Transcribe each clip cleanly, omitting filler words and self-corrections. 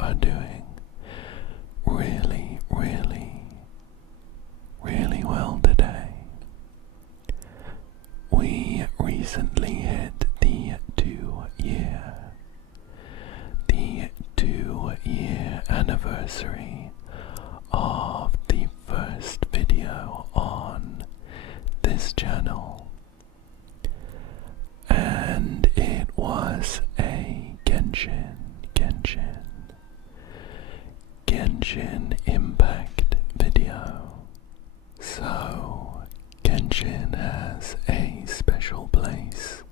are doing really, really, really well today. We recently hit the 2-year anniversary of the first video on this channel, and it was a Genshin Impact video. So Genshin has a special place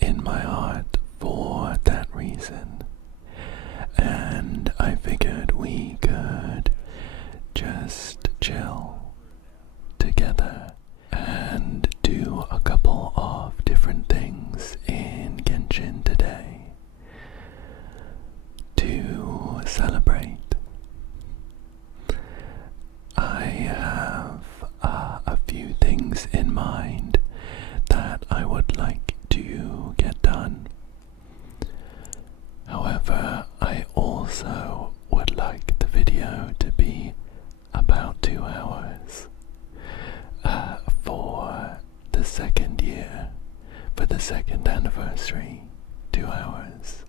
in my heart for that reason, and I figured we could just chill together and do a couple of different things in Genshin today to celebrate. I have a few things in mind that I would like to get done. However, I also would like the video to be about 2 hours for the second year, for the second anniversary. 2 hours,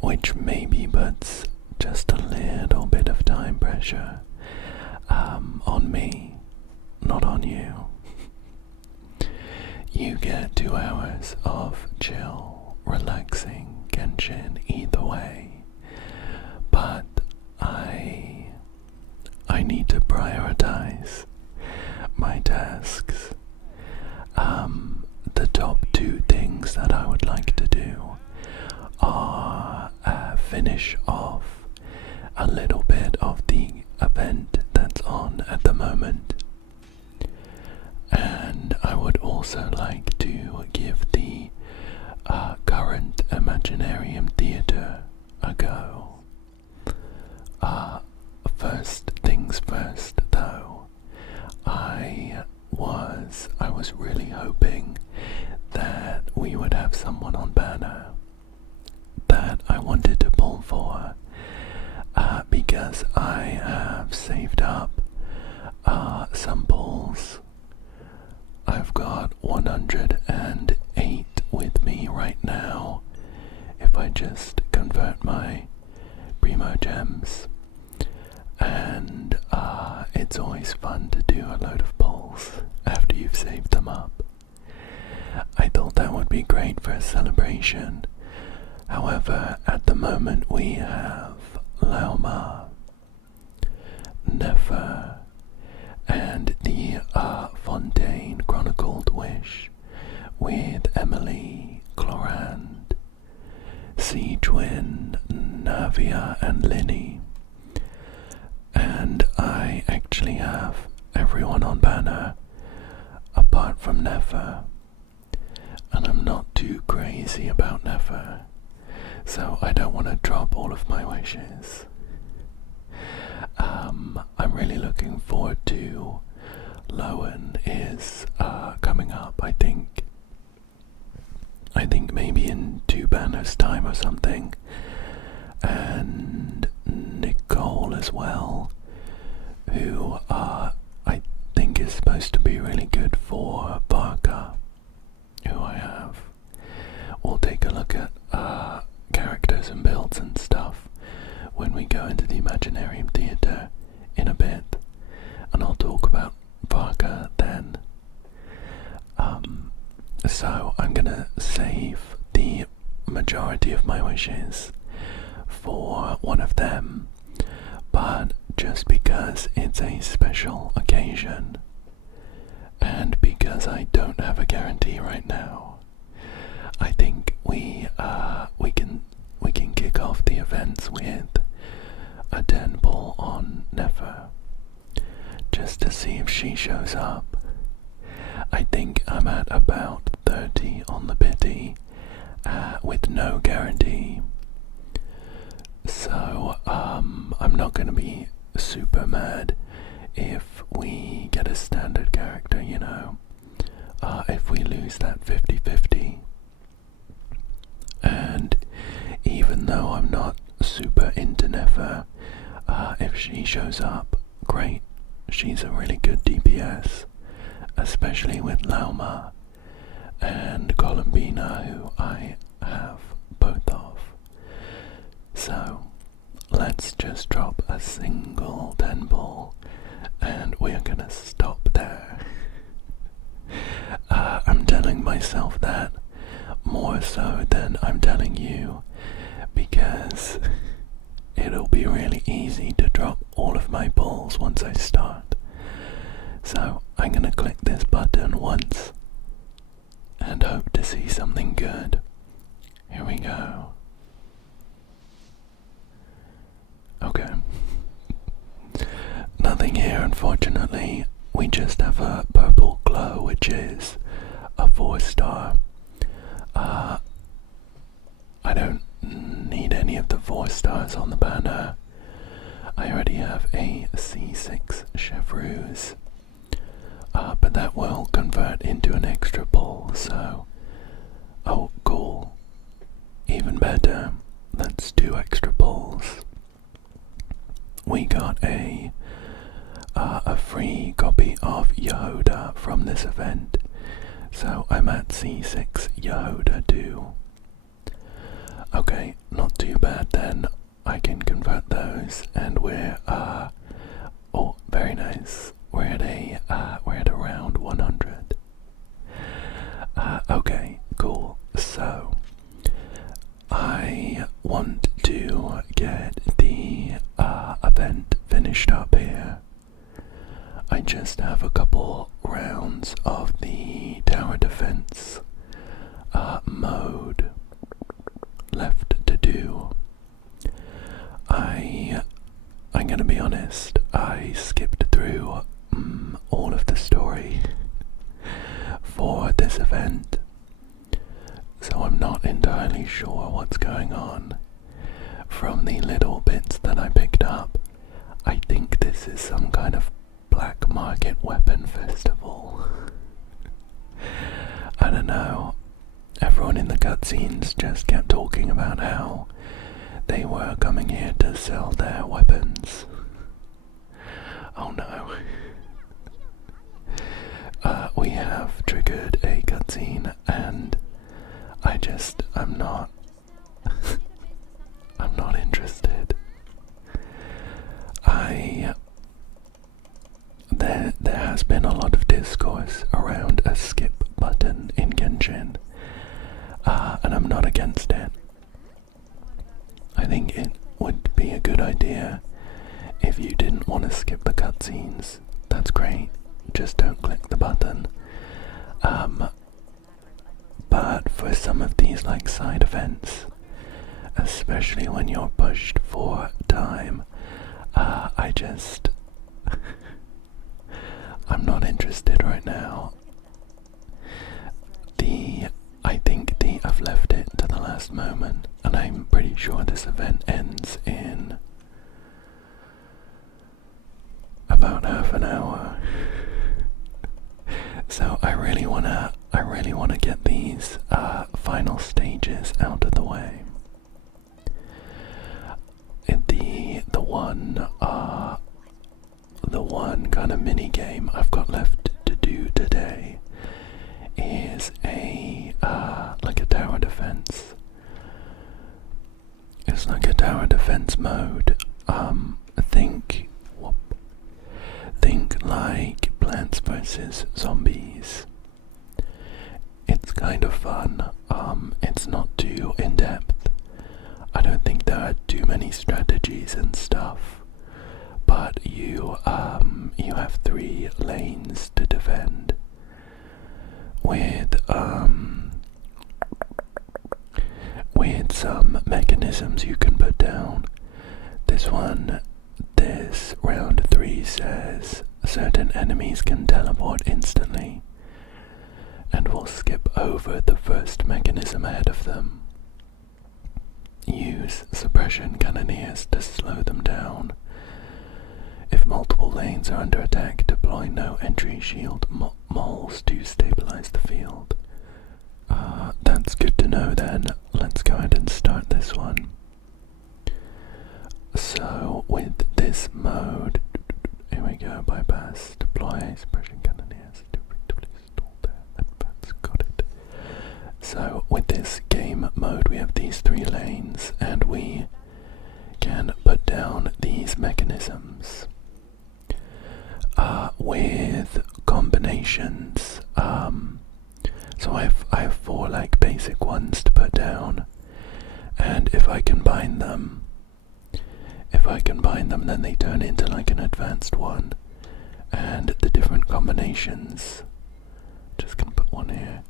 which maybe puts just a little bit of time pressure on me, not on you. You get 2 hours of chill, relaxing Genshin either way, but I need to prioritize my tasks. The top 2 things that I would like to do are finish off a little bit of the event that's on at the moment, and I would also like to give the current Imaginarium Theatre a go. First things first though, I was really hoping that we would have someone on banner that I wanted to pull for, because I have saved up some pulls. I've got 108 with me right now if I just convert my primo gems, and it's always fun to do a load of pulls after you've saved them up. I thought that would be great for a celebration. However, at the moment we have Lauma, Nefer, and the Fontaine Chronicled Wish with Emily, Clorand, Siegwin, Navia, and Linny. And I actually have everyone on banner apart from Nefer, and I'm not too crazy about Nefer, so I don't want to drop all of my wishes. I'm really looking forward to Lowen is coming up, I think maybe in 2 banners time or something, and Nicole as well, who I think is supposed to be really good for Barca, who I have. We'll take a look at characters and builds and stuff when we go into the Imaginarium Theatre in a bit, and I'll talk about Varga then. So I'm gonna save the majority of my wishes for one of them, but just because it's a special occasion, and because I don't have a guarantee right now, I think we can kick off the events with a 10 pull on Nefer, just to see if she shows up. I think I'm at about 30 on the biddy, with no guarantee. So I'm not going to be super mad if we get a standard character, you know, if we lose that 50-50. And even even though I'm not super into Nefer, if she shows up, great. She's a really good DPS, especially with Lauma and Columbina, who I have both of. So, let's just drop a single 10 ball, and we're gonna stop there. I'm telling myself that more so than I'm telling you, because it'll be really easy to drop all of my balls once I start. So I'm gonna click this button once and hope to see something good. Here we go. Okay. Nothing here, unfortunately. We just have a purple glow, which is a 4-star. I don't need any of the 4 stars on the banner. I already have a C6 Chevreuse, but that will convert into an extra ball, so... Oh, cool. Even better. Let's do extra balls. We got a free copy of Yehoda from this event, so I'm at C6 Yehoda too. Okay, not too bad then. I can convert those, and we're oh, very nice. We're at around 100. Okay, cool. So I want to get the event finished up here. I just have a couple rounds of the tower defense mode left to do. I'm gonna be honest, I skipped through all of the story for this event, so I'm not entirely sure what's going on. From the little bits that I picked up, I think this is some kind of black market weapon festival. I don't know. Everyone in the cutscenes just kept talking about how they were coming here to sell their weapons. Oh no. We have triggered a cutscene, and I'm not I'm not interested. There has been a lot of discourse around a skip button in Genshin, and I'm not against it. I think it would be a good idea if you didn't want to skip the cutscenes. That's great, just don't click the button. But for some of these like side events, especially when you're pushed for time, I'm not interested right now. I think I've left it to the last moment, and I'm pretty sure this event ends in about half an hour. So I really wanna get these final stages out of the way. The one kind of mini game I've got left to do today is like a tower defense. It's like a tower defense mode. Think like Plants vs Zombies. It's kind of fun. It's not too in-depth. I don't think there are too many strategies and stuff, but you have 3 lanes to defend with some mechanisms you can put down. This round 3 says certain enemies can teleport instantly and will skip over the first mechanism ahead of them. Use suppression cannoneers to slow them down. If multiple lanes are under attack, deploy no entry shield moles to stabilize the field. That's good to know then. Let's go ahead and start this one. So with this mode, here we go, bypass, deploy, suppression cannoneers, got it. So with this game mode we have these 3 lanes and we can put down these mechanisms with combinations. So I have 4 like basic ones to put down, and if I combine them then they turn into like an advanced one, and the different combinations, just gonna put one here,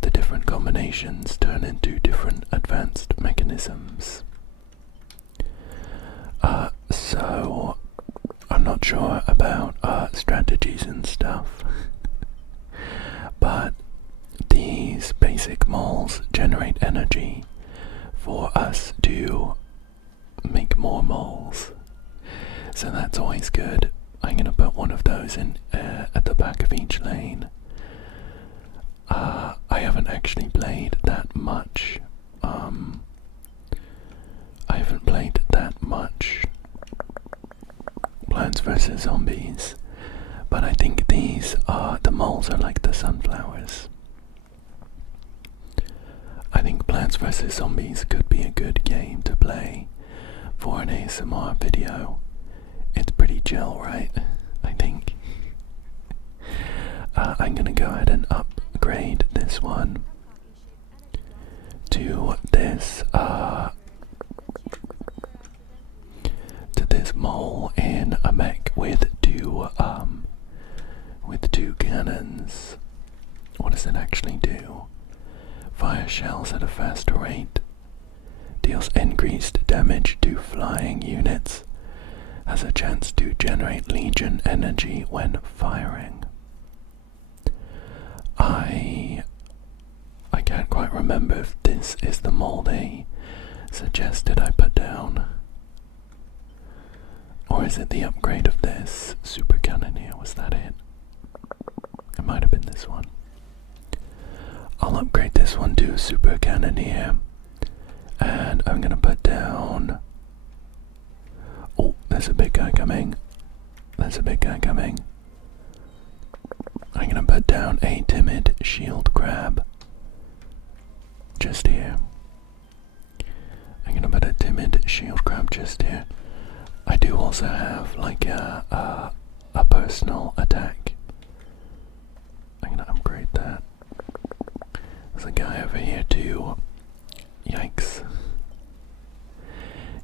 the different combinations turn into different advanced mechanisms. So I'm not sure about strategies and stuff, but these basic moles generate energy for us to make more moles, so that's always good. I'm gonna put one of those in at the back of each lane. I haven't actually played that much. Plants vs Zombies, but I think these are, the moles are like the sunflowers. I think Plants vs Zombies could be a good game to play for an ASMR video. It's pretty chill, right? I think. I'm gonna go ahead and upgrade this one to this mole in a mech with two cannons. What does it actually do? Fire shells at a faster rate, deals increased damage to flying units, has a chance to generate Legion energy when firing. I can't quite remember if this is the mole they suggested I put down, or is it the upgrade of this super cannoneer? Was that it? It might have been this one. I'll upgrade this one to super cannoneer, and I'm gonna put down, oh, there's a big guy coming. I'm gonna put down a timid shield crab just here. I do also have like a personal attack. I'm gonna upgrade that. There's a guy over here too. Yikes.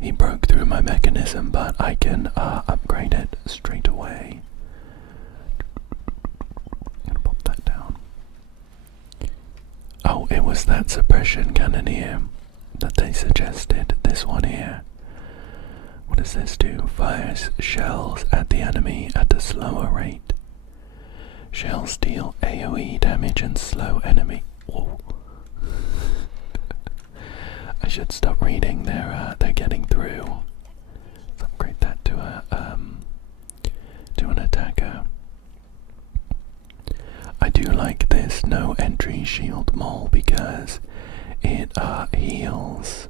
He broke through my mechanism, but I can upgrade it straight away. I'm gonna pop that down. Oh, it was that suppression cannoneer that they suggested, this one here. What does this do? Fires shells at the enemy at a slower rate. Shells deal AoE damage and slow enemy. Whoa. I should stop reading. They're getting through. Let's upgrade that to an attacker. I do like this no entry shield mole because it heals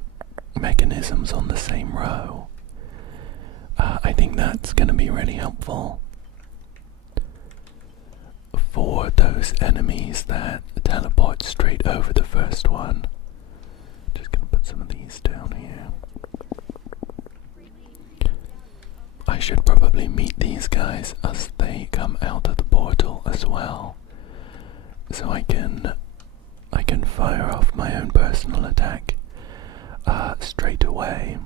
mechanisms on the same row. I think that's going to be really helpful for those enemies that teleport straight over the first one. Just going to put some of these down here. I should probably meet these guys as they come out of the portal as well, so I can fire off my own personal attack straight away.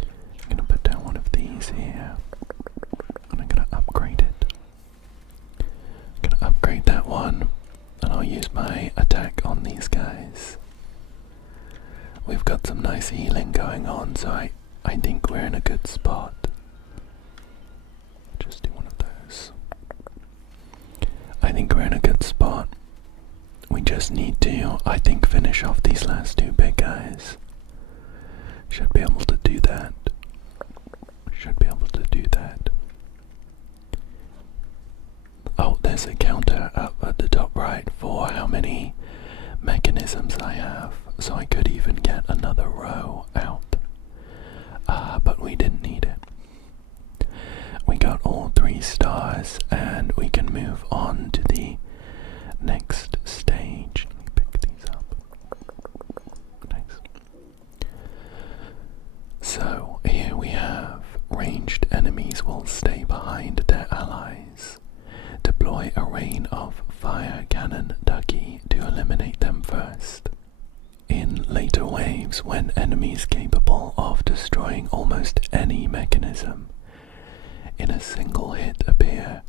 I'm gonna put down one of these here, and I'm gonna upgrade it. I'm gonna upgrade that one, and I'll use my attack on these guys. We've got some nice healing going on, so I think we're in a good spot. Just do one of those. I think we're in a good spot. We just need to, I think, finish off these last 2 big guys. Should be able to do that. Oh, there's a counter up at the top right for how many mechanisms I have, so I could even get another row out. But we didn't stars and we can move on to the next stage. Let me pick these up. Nice. So here we have ranged enemies will stay behind their allies. Deploy a rain of fire cannon ducky to eliminate them first. In later waves, when enemies capable of destroying almost any mechanism in a single hit appear,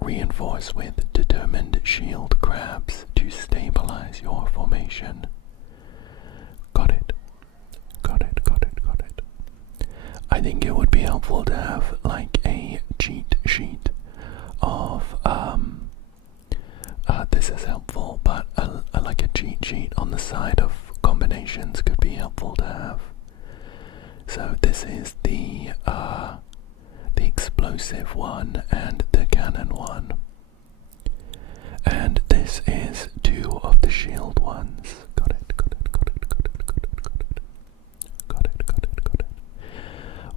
reinforce with determined shield crabs to stabilize your formation. Got it. Got it, got it, got it. I think it would be helpful to have like a cheat sheet of this is helpful, but like a cheat sheet on the side of combinations could be helpful to have. So this is the explosive one and the cannon one, and this is two of the shield ones. Got it, got it, got it, got it, got it, got it, got it, got it, got it.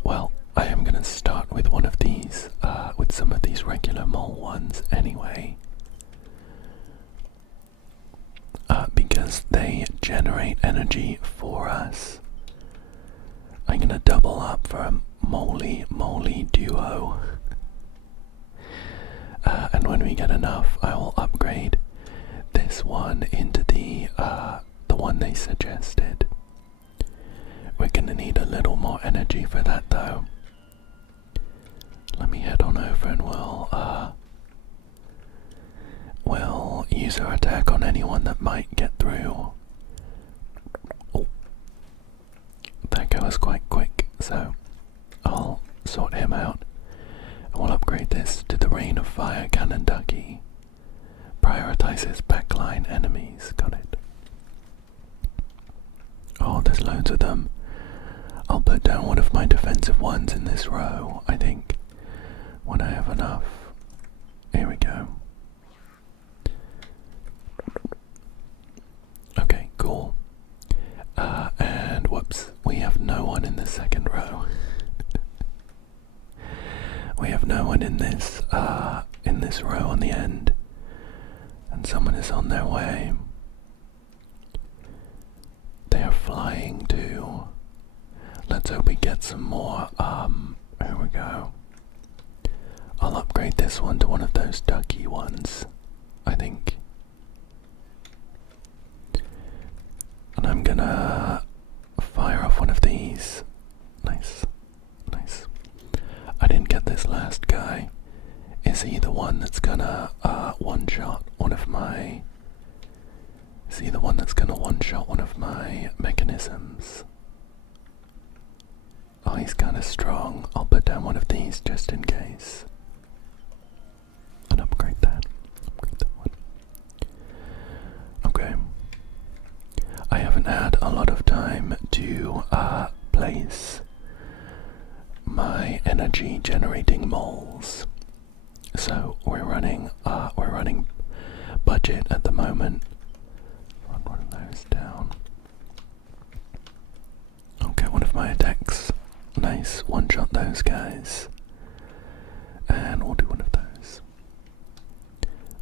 Well, I am gonna start with one of these, with some of these regular mole ones anyway. Because they generate energy for us. I'm gonna double up for a moly duo. And when we get enough, I will upgrade this one into the one they suggested. We're gonna need a little more energy for that though. Let me head on over and we'll use our attack on anyone that might get through. Oh, that guy was quite quick, so I'll sort him out. And we'll upgrade this to the Rain of Fire Cannon Ducky. Prioritizes backline enemies. Got it. Oh, there's loads of them. I'll put down one of my defensive ones in this row, I think, when I have enough. Here we go. Okay, cool. And whoops, we have no one in the second row. We have no one in this row on the end, and someone is on their way. They are flying too. Let's hope we get some more. Here we go. I'll upgrade this one to one of those ducky ones, I think. And I'm gonna fire off one of these. Nice, nice. I didn't get this last guy. Is he the one that's gonna one-shot one of my... Is he the one that's gonna one-shot one of my mechanisms? Oh, he's kinda strong. I'll put down one of these just in case. And upgrade that. Upgrade that one. Okay. I haven't had a lot of time to place my energy generating moles. So we're running budget at the moment. Run one of those down. Okay, one of my attacks. Nice, one shot those guys. And we'll do one of those.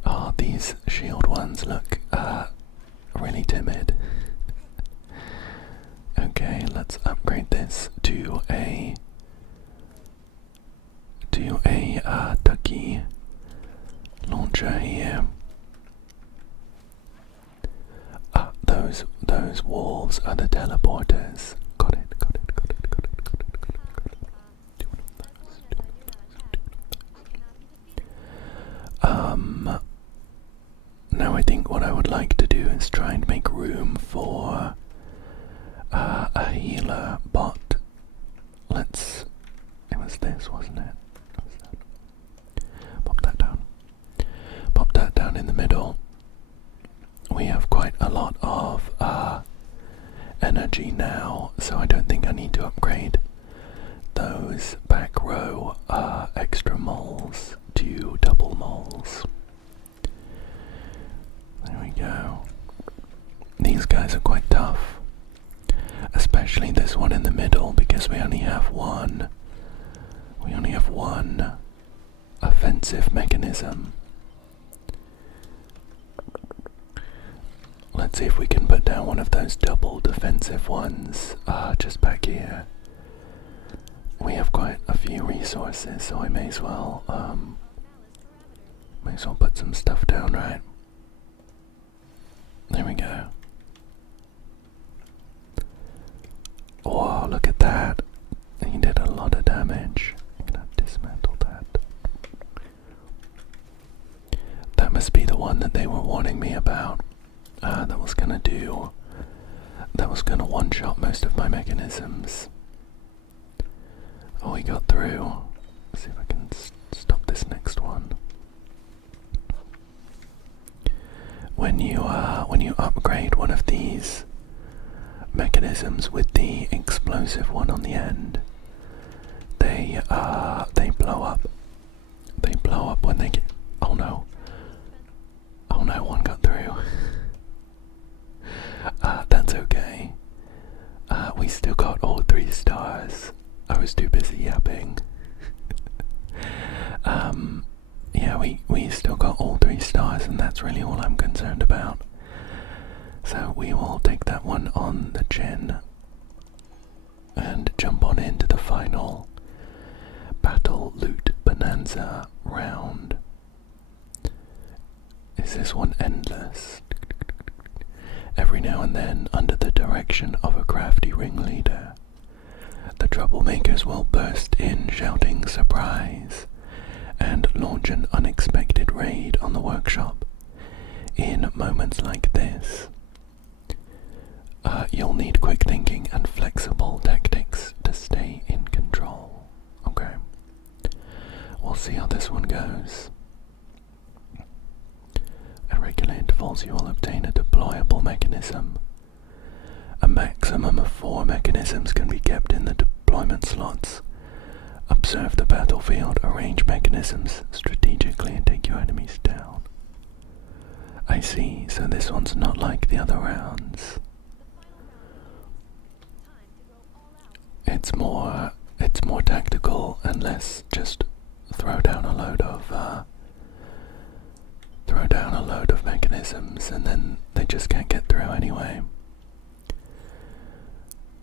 Oh, these shield ones look really timid. Okay, let's upgrade this to a ducky launcher here. Those wolves are the teleporters. Got it, got it, got it, got it, got it, got it, got it. Do one of those, do one of those, do one of those. Now I think what I would like to do is try and make room for a healer bot. It was this, wasn't it? Pop that down. Pop that down in the middle. We have quite a lot of energy now, so I don't think I need to upgrade those back row extra moles to double moles. There we go. These guys are quite tough, especially this one in the middle, because we only have one defensive mechanism. Let's see if we can put down one of those double defensive ones just back here. We have quite a few resources, so I may as well put some stuff down, right? There we go. Oh, look at that. He did a lot of damage. I'm gonna dismantle that. That must be the one that they were warning me about. That was gonna one-shot most of my mechanisms. Oh, we got through. Let's see if I can stop this next one. When you upgrade one of these mechanisms with the explosive one on the end, they blow up. They blow up when they get. Oh no! Oh no! One got through. That's okay. We still got all 3 stars. I was too busy yapping. Yeah, we still got all 3 stars, and that's really all I'm concerned about. So we will take that one on the chin and jump on into the final battle loot bonanza round. Is this one endless? Every now and then, under the direction of a crafty ringleader, the troublemakers will burst in shouting surprise and launch an unexpected raid on the workshop. In moments like this, you'll need quick thinking and flexible tactics to stay in control. Okay, we'll see how this one goes. At regular intervals, you will obtain a deployable mechanism. A maximum of 4 mechanisms can be kept in the deployment slots. Observe the battlefield, arrange mechanisms strategically, and take your enemies down. I see, so this one's not like the other rounds. It's more tactical and less just throw down a load of mechanisms and then they just can't get through anyway.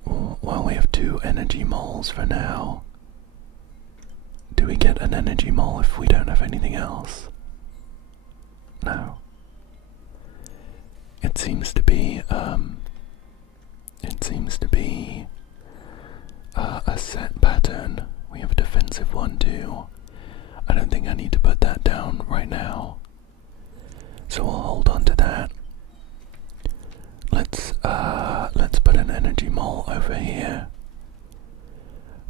Well, we have 2 energy moles for now. Do we get an energy mole if we don't have anything else? No. It seems to be a set pattern. We have a defensive one too. I don't think I need to put that down right now, so we'll hold on to that. Let's put an energy mole over here.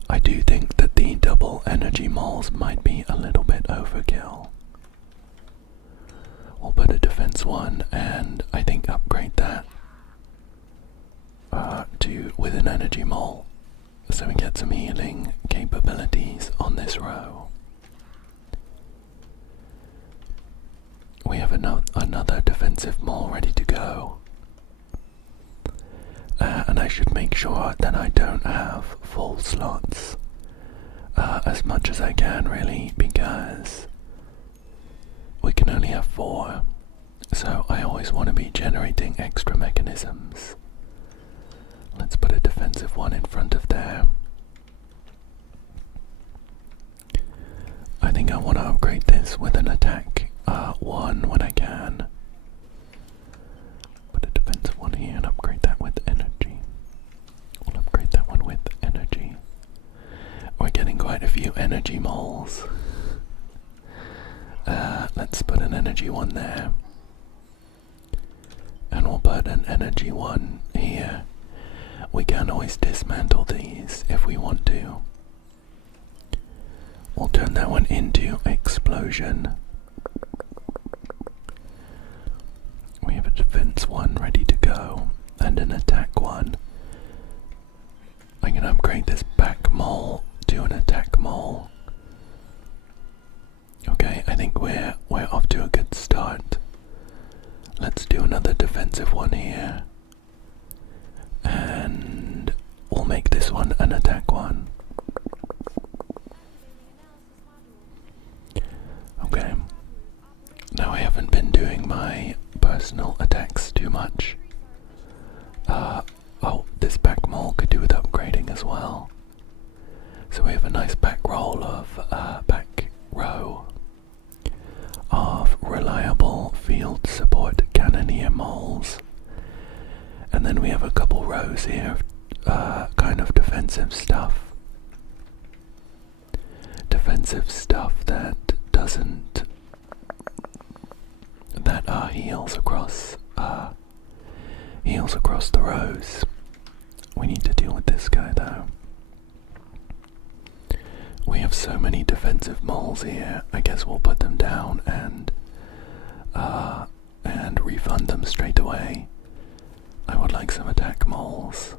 I do think that the double energy moles might be a little bit overkill. We'll put a defense one and I think upgrade that with an energy mole, so we get some healing capabilities on this row. We have another defensive mole ready to go. And I should make sure that I don't have full slots as much as I can, really, because we can only have 4, so I always want to be generating extra mechanisms. Let's put a defensive one in front of there. I think I want to upgrade this with an attack 1 when I can. Put a defensive one here and upgrade that with energy. We'll upgrade that one with energy. We're getting quite a few energy moles. Let's put an energy one there. And we'll put an energy one here. We can always dismantle these if we want to. We'll turn that one into explosion. We have a defense one ready to go and an attack one. I'm going to upgrade this back mole to an attack mole. Okay, I think we're off to a good start. Let's do another defensive one here. And we'll make this one an attack one. then here moles. And then we have a couple rows here of kind of defensive stuff. Defensive stuff that doesn't... that heals across the rows. We need to deal with this guy though. We have so many defensive moles here. I guess we'll put them down and refund them straight away. I would like some attack moles.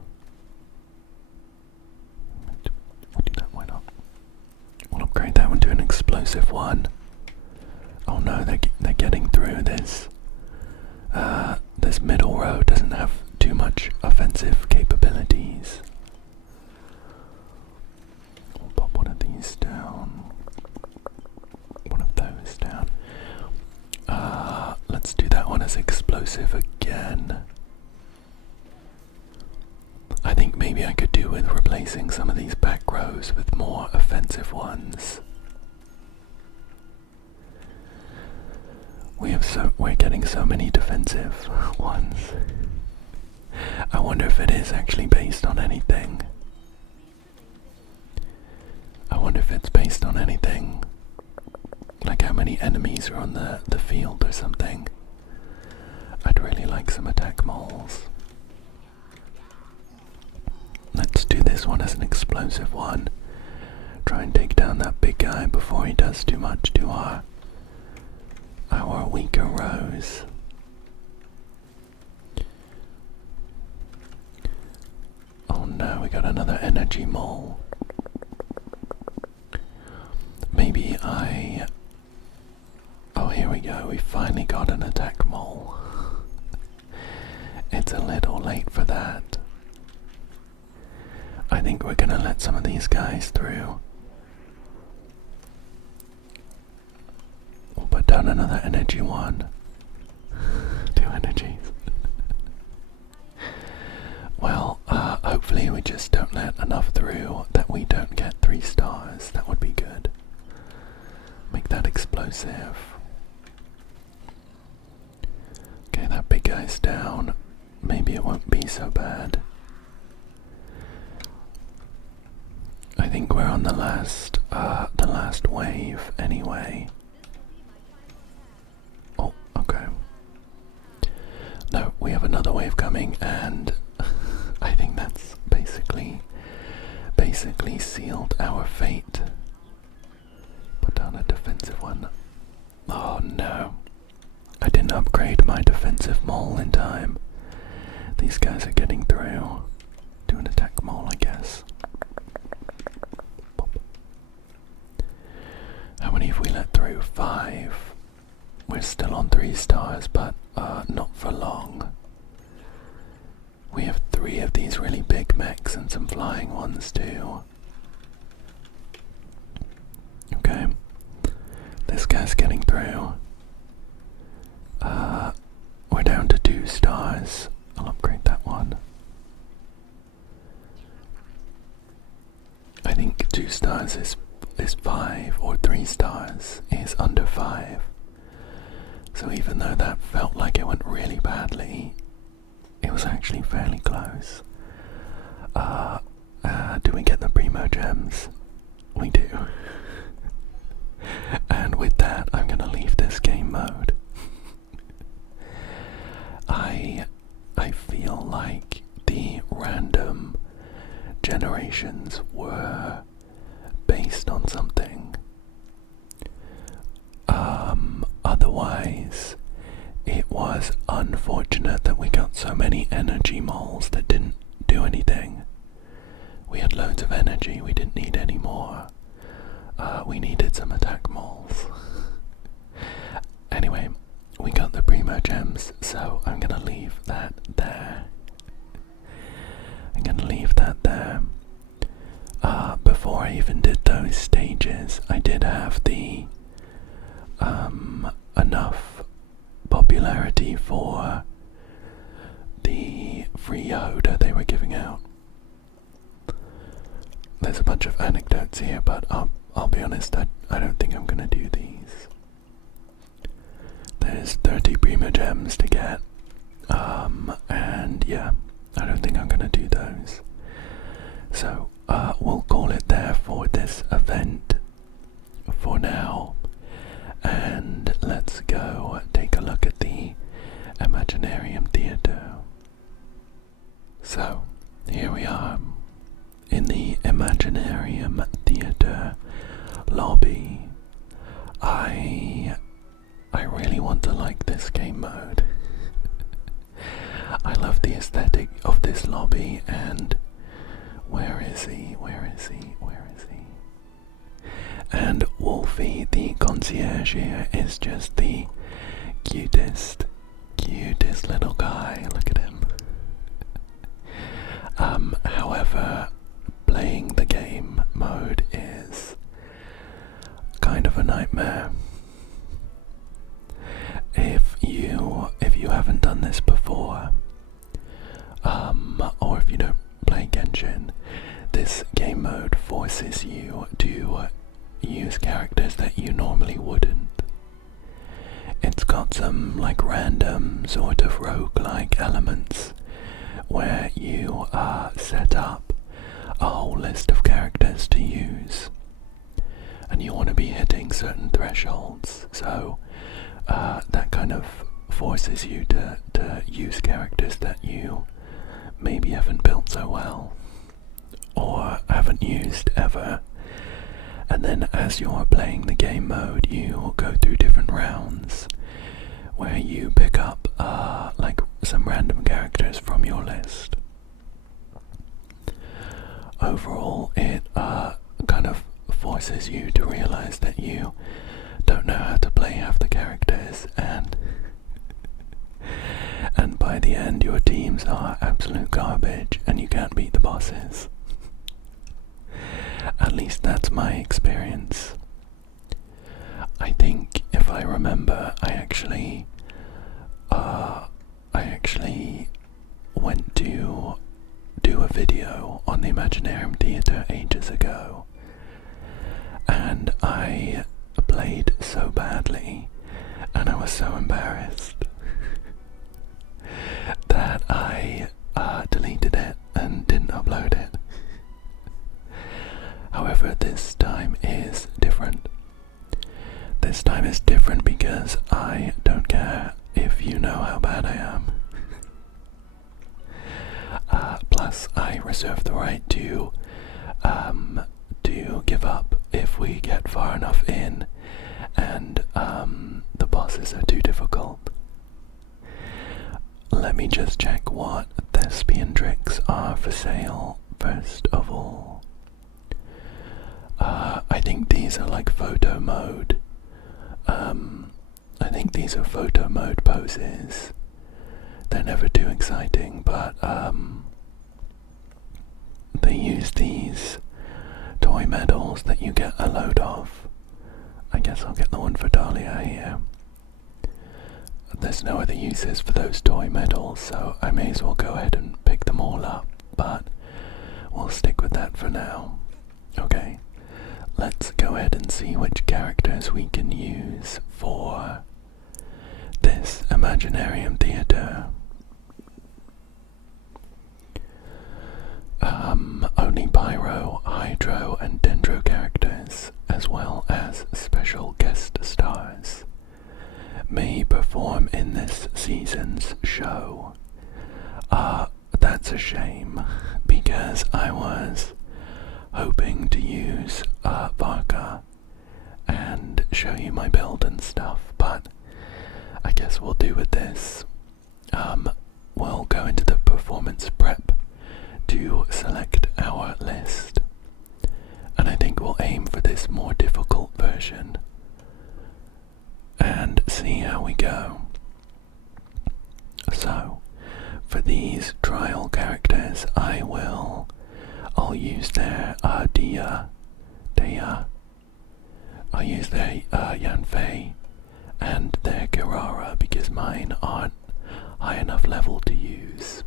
We'll do that, why not? We'll upgrade that one to an explosive one. Oh no, they're getting through this. This middle row doesn't have too much offensive capabilities. We'll pop one of these down. One of those down. Let's do that one as explosive again. I think maybe I could do with replacing some of these back rows with more offensive ones. We're getting so many defensive ones. I wonder if it is actually based on anything. I wonder if it's based on anything. Like how many enemies are on the field or something. I'd really like some attack moles. Let's do this one as an explosive one. Try and take down that big guy before he does too much to our weaker rows. Oh no, we got another energy mole. Maybe oh, here we go, we finally got an attack mole. It's a little late for that. I think we're gonna let some of these guys through. We'll put down another energy one. 2 energies. Well, hopefully we just don't let enough through that we don't get 3 stars. That would be good. Make that explosive. Okay, that big guy's down. Maybe it won't be so bad. I think we're on the last wave anyway. Oh, okay. No, we have another wave coming, and I think that's basically sealed our fate. Put down a defensive one. Oh no. I didn't upgrade my defensive mole in time. These guys are getting through. Do an attack mole, I guess. Pop. How many have we let through? 5. We're still on 3 stars, but not for long. We have 3 of these really big mechs and some flying ones too. Okay. This guy's getting through. We're down to 2 stars. I'll upgrade that one. I think 2 stars is 5, or 3 stars is under 5. So even though that felt like it went really badly, it was actually fairly close. Do we get the primo gems? We do. And with that, I'm gonna leave this game mode. I feel like the random generations were based on something. Otherwise, it was unfortunate that we got so many energy moles that didn't do anything. We had loads of energy, we didn't need any more. We needed some attack moles. Anyway, we got the primo gems, so I'm gonna leave that there. Before I even did those stages, I did have the enough popularity for the free Yoda they were giving out. There's a bunch of anecdotes here, but I'll be honest, I don't think I'm gonna do these. There's 30 primo gems to get, And yeah, I don't think I'm gonna do those. So we'll call it there for this event for now, and let's go take a look at the Imaginarium Theatre. So here we are in the Imaginarium Theatre lobby. I really want to like this game mode. I love the aesthetic of this lobby, and where is he? And Wolfie, the concierge here, is just the cutest little guy. Look at him. However, playing the game mode is kind of a nightmare. If you haven't done this before, or if you don't play Genshin, this game mode forces you to use characters that you normally wouldn't. It's got some like random sort of roguelike elements where you set up a whole list of characters to use, and you want to be hitting certain thresholds, so that kind of forces you to use characters that you maybe haven't built so well or haven't used ever. And then as you're playing the game mode, you go through different rounds where you pick up like some random characters from your list. Overall, it kind of forces you to realize that you don't know how to play half the characters, and by the end your teams are absolute garbage and you can't beat the bosses. At least that's my experience. I think, if I remember, I actually went to do a video on the Imaginarium Theatre ages ago, and I played so badly and I was so embarrassed that I deleted it and didn't upload it. However, this time is different. This time is different because I don't care if you know how bad I am. Plus, I reserve the right to give up if we get far enough in and the bosses are too difficult. Let me just check what thespian tricks are for sale first of all. I think these are like photo mode. I think these are photo mode poses. They're never too exciting, but they use these toy medals that you get a load of. I guess I'll get the one for Dahlia here. There's no other uses for those toy medals, so I may as well go ahead and pick them all up, but we'll stick with that for now. Okay, let's go ahead and see which characters we can use for this Imaginarium Theatre. Only Pyro, Hydro and Dendro characters, as well as special guest stars, may perform in this season's show. That's a shame, because I was hoping to use Varka and show you my build and stuff, but I guess we'll do with this. We'll go into the performance prep to select our list, and I think we'll aim for this more difficult version and see how we go. So, for these trial characters, I'll use their Dea, I'll use their Yanfei and their Kirara because mine aren't high enough level to use.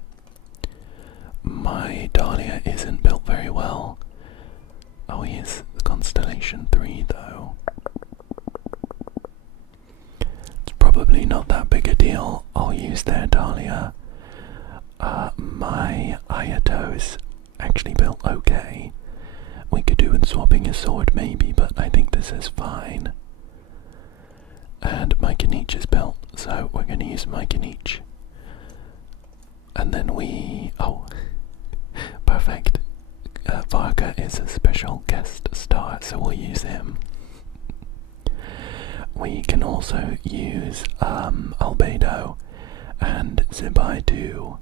My Dahlia isn't built very well. Oh, he is Constellation 3 though. It's probably not that big a deal. I'll use their Dahlia actually built okay. We could do with swapping his sword maybe, but I think this is fine. And Myconich is built, so we're going to use Myconich. And then oh, perfect. Varka is a special guest star, so we'll use him. We can also use Albedo and Zibaidu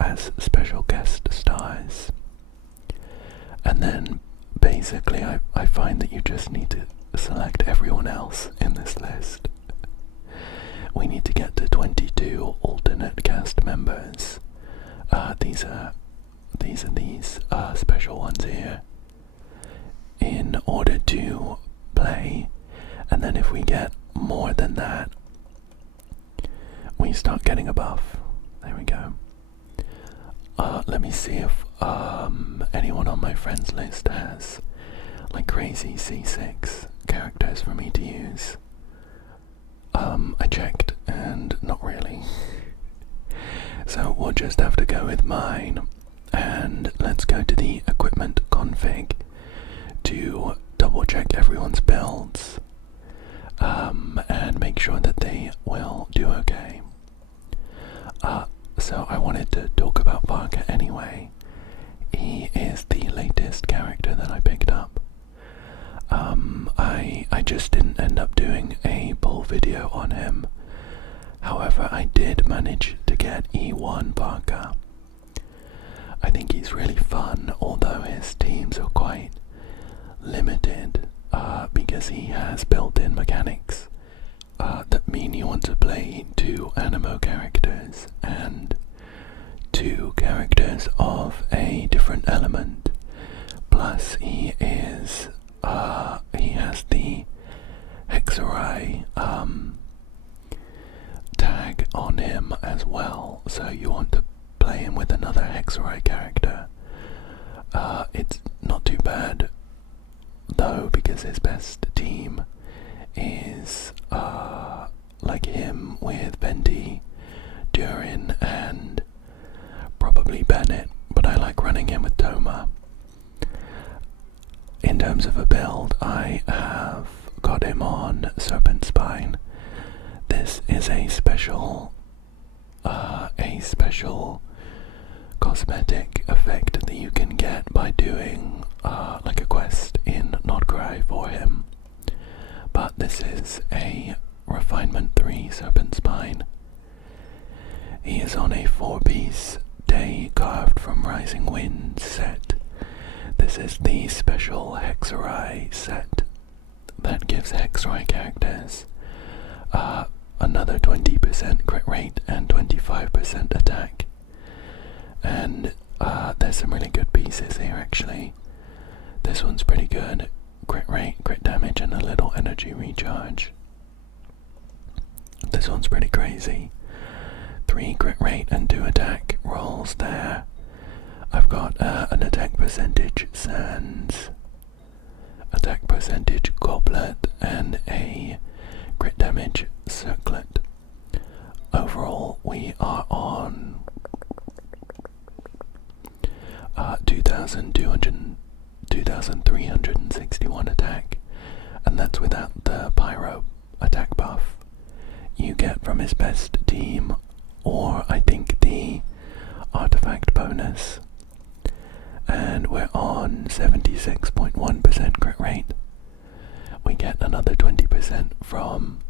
as special guest stars. And then basically I find that you just need to select everyone else in this list. We need to get to 22 alternate cast members. These are these special ones here in order to play, and then if we get more than that, we start getting a buff. There we go. Let me see if anyone on my friends list has like crazy C6 characters for me to use. I checked and not really. So we'll just have to go with mine, and let's go to the equipment config to double check everyone's builds and make sure that they will do okay. So I wanted to talk about Varka anyway. He is the latest character that I picked up. I just didn't end up doing a full video on him. However, I did manage to get E1 Varka. I think he's really fun, although his teams are quite limited because he has built-in mechanics that mean you want to play 2 Animo characters and 2 characters of a different element. Plus he has the Hexarai tag on him as well, so you want to play him with another Hexarai character. It's not too bad though, because his best team is like him with Venti, Durin and probably Bennett, but I like running him with Toma. In terms of a build, I have got him on Serpent Spine. This is a special cosmetic effect that you can get by doing like a quest in Nordgrei for him. But this is a Refinement 3 Serpent Spine. He is on a 4-piece Day Carved from Rising Wind set. This is the special Hexarai set that gives Hexarai characters another 20% crit rate and 25% attack. And there's some really good pieces here actually. This one's pretty good. Crit rate, crit damage, and a little energy recharge. This one's pretty crazy. 3 crit rate and 2 attack rolls there. I've got an attack percentage Sands, attack percentage Goblet, and a crit damage Circlet. Overall, we are on 2,361 attack, and that's without the Pyro attack buff you get from his best team, or I think the artifact bonus. And we're on 76.1% crit rate. We get another 20% from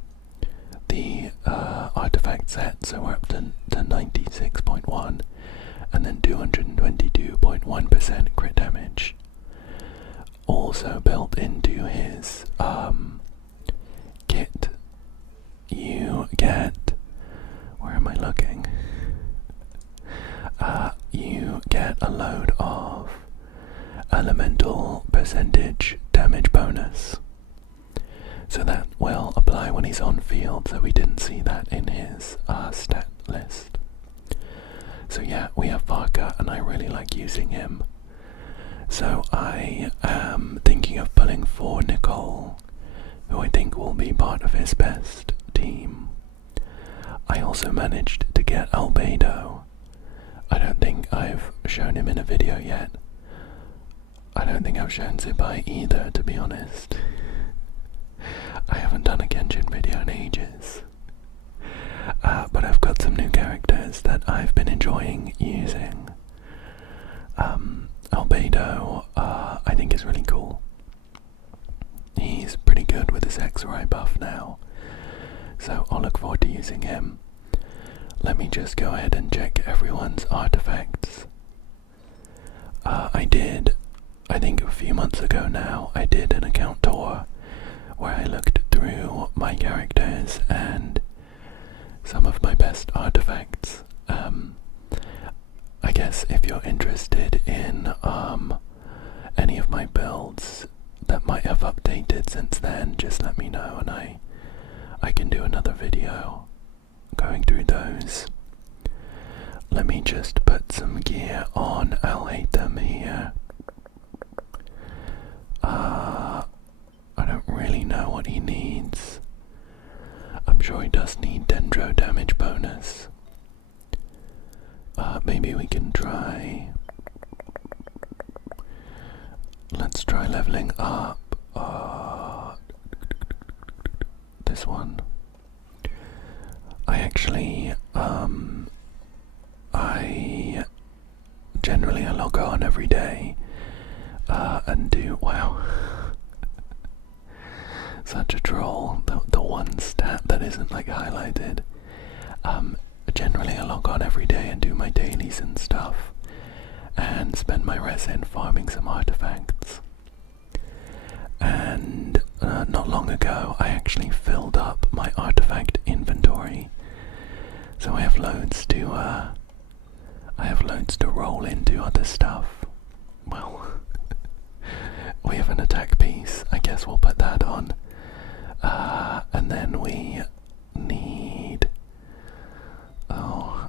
the artifact set, so we're up to 96.1, and then 222.1% crit damage. Also built into his kit, you get, where am I looking? You get a load of elemental percentage damage bonus. So that will apply when he's on field, so we didn't see that in his stat list. So yeah, we have Varka, and I really like using him. So I am thinking of pulling for Nicole, who I think will be part of his best team. I also managed to get Albedo. I don't think I've shown him in a video yet. I don't think I've shown Zibai either, to be honest. I haven't done a Genshin video in ages. But I've got some new characters that I've been enjoying using. Albedo, I think is really cool. He's pretty good with his X-ray buff now, so I'll look forward to using him. Let me just go ahead and check everyone's artifacts. I think a few months ago now, I did an account tour where I looked through my characters and some of my best artifacts. I guess if you're interested in any of my builds that might have updated since then, just let me know and I can do another video going through those. Let me just put some gear on. I'll hate them here. I don't really know what he needs. I'm sure he does need dendro damage bonus. Maybe we can try. Let's try leveling up. This one. I actually, I generally log on every day and do, wow, such a troll, the one stat that isn't like highlighted. Generally I log on every day and do my dailies and stuff and spend my resin farming some artifacts. And not long ago I actually filled up my artifact inventory, so I have loads to roll into other stuff. Well, we have an attack piece, I guess we'll put that on. And then we need,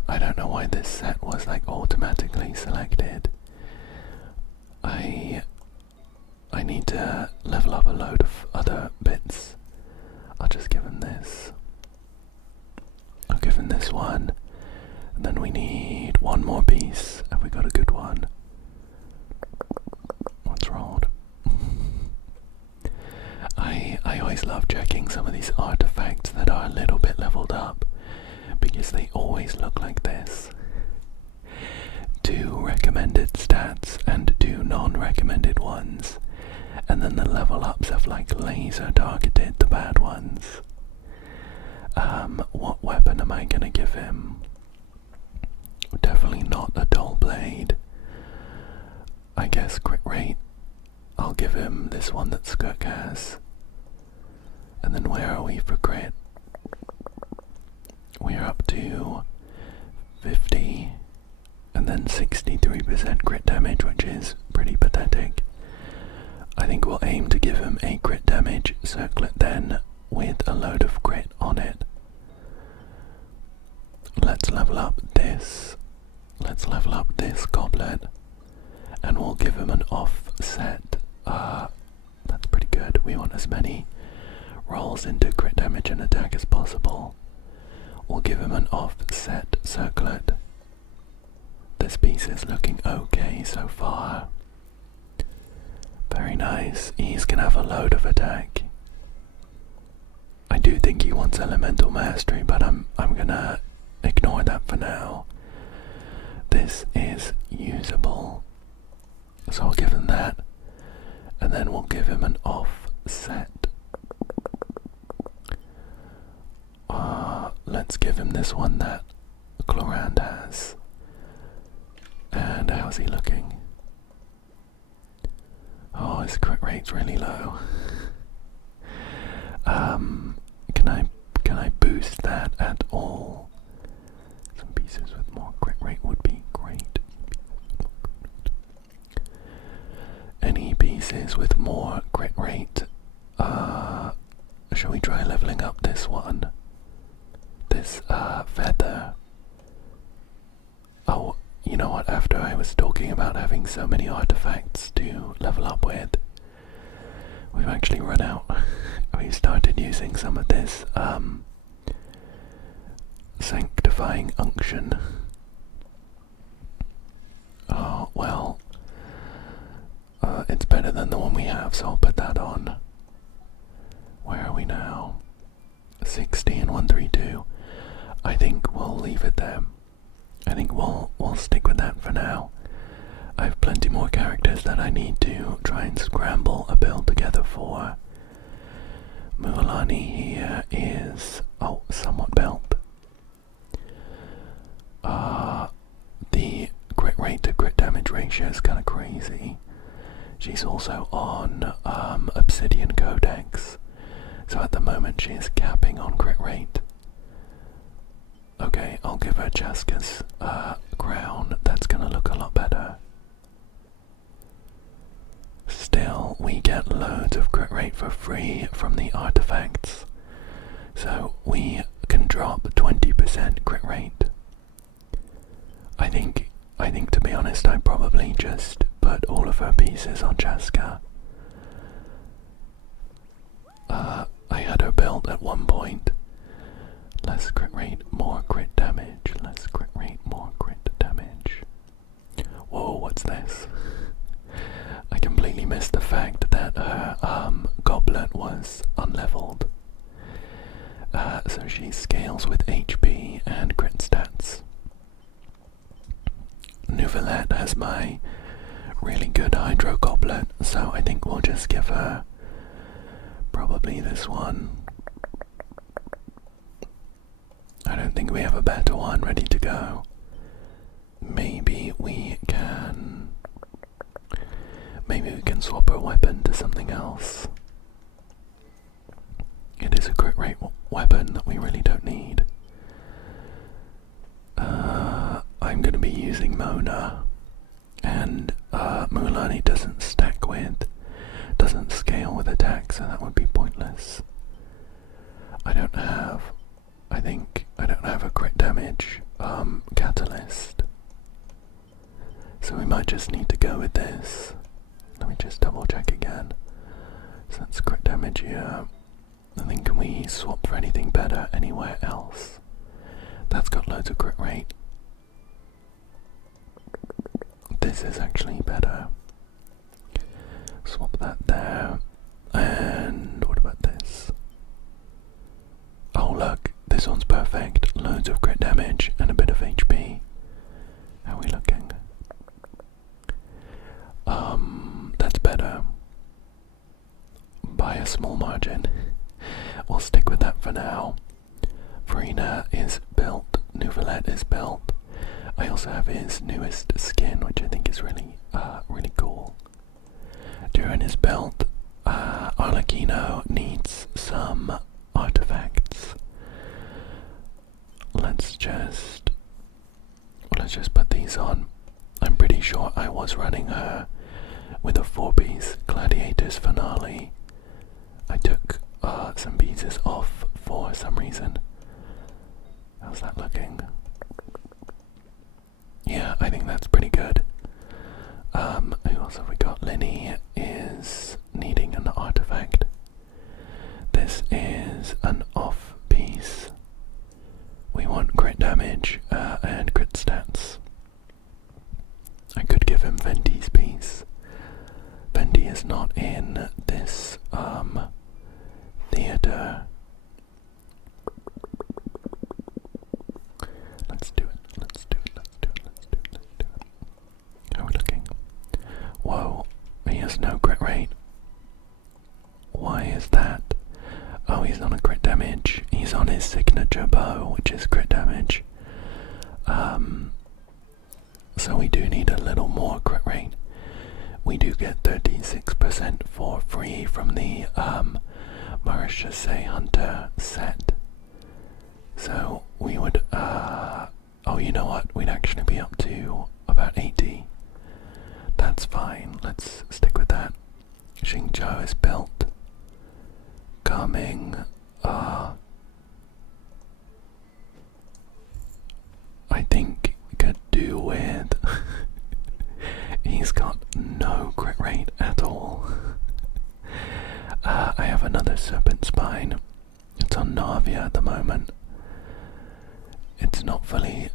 I don't know why this set was like automatically selected. I need to level up a load of other bits. I'll just give him this. I'll give him this one. And then we need one more piece. Have we got a good one? What's rolled? I always love checking some of these artifacts that are a little bit leveled up, because they always look like this. 2 recommended stats and 2 non-recommended ones, and then the level ups have like laser targeted the bad ones. What weapon am I gonna give him? Definitely not a dull blade. I guess crit rate. I'll give him this one that Skirk has. And then where are we for crit? We're up to 50 and then 63% crit damage, which is pretty pathetic. I think we'll aim to give him a crit damage circlet then with a load of crit on it. Let's level up this. Let's level up this goblet and we'll give him an offset. That's pretty good. We want as many rolls into crit damage and attack as possible. We'll give him an offset circlet. This piece is looking okay so far. Very nice. He's gonna have a load of attack. I do think he wants elemental mastery, but I'm gonna ignore that for now. This is usable, so I'll give him that, and then we'll give him an offset. Let's give him this one that Chlorand has. And how's he looking? Oh, his crit rate's really low. Can I boost that at all? Some pieces with more crit rate would be great. Any pieces with more crit rate? Shall we try leveling up this one? This feather. Oh, you know what, after I was talking about having so many artifacts to level up with, we've actually run out. We started using some of this sanctifying unction. Oh, well, it's better than the one we have, so I'll put that on. Where are we now? 60 and 132. I think we'll leave it there. I think we'll stick with that for now. I have plenty more characters that I need to try and scramble a build together for. Mualani here is somewhat built. The crit rate to crit damage ratio is kind of crazy. She's also on Obsidian Codex, so at the moment she is capping on crit rate. Okay, I'll give her Chaska's crown. That's gonna look a lot better. Still, we get loads of crit rate for free from the artifacts, so we can drop 20% crit rate. I think to be honest, I probably just put all of her pieces on Chaska. I had her built at one point. Less crit rate, more crit damage. Less crit rate, more crit damage. Whoa, what's this? I completely missed the fact that her goblet was unleveled. So she scales with HP and crit stats. Nouvellette has my really good hydro goblet, so I think we'll just give her probably this one. I don't think we have a better one ready to go. Maybe we can swap her weapon to something else. It is a crit rate weapon that we really don't need. I'm going to be using Mona, and Mualani doesn't scale with attack, so that would be pointless. I don't have a crit damage catalyst, so we might just need to go with this. Let me just double check again. So that's crit damage here. And then can we swap for anything better anywhere else? That's got loads of crit rate. This is actually better. Swap that there. And what about this? Oh look, this one's perfect. Loads of crit damage and a bit of HP. How are we looking? That's better. By a small margin. We'll stick with that for now. Farina is built. Nouvellette is built. I also have his newest skin, which I think is really cool. Durin is built. Arlecchino needs some artifacts. Let's just put these on. I'm pretty sure I was running her with a 4-piece Gladiators finale. I took some pieces off for some reason. How's that looking? Yeah, I think that's pretty good. Who else have we got? Linny is needing an artifact. This is an off piece. We want crit damage and crit stats. I could give him Venti's piece. Venti is not in this theater. Let's do it. How are we looking? Whoa, he has no crit rate. Why is that? Oh, he's on a crit damage. He's on his signature bow, which is crit damage. So we do need a little more crit rate. We do get 36% for free from the Mauritius Hunter set. So we would, oh, you know what? We'd actually be up to about 80. That's fine. Let's stick with that. Xingqiu is built. Coming, I think could do with. He's got no crit rate at all. I have another Serpent Spine. It's on Navia at the moment. It's not fully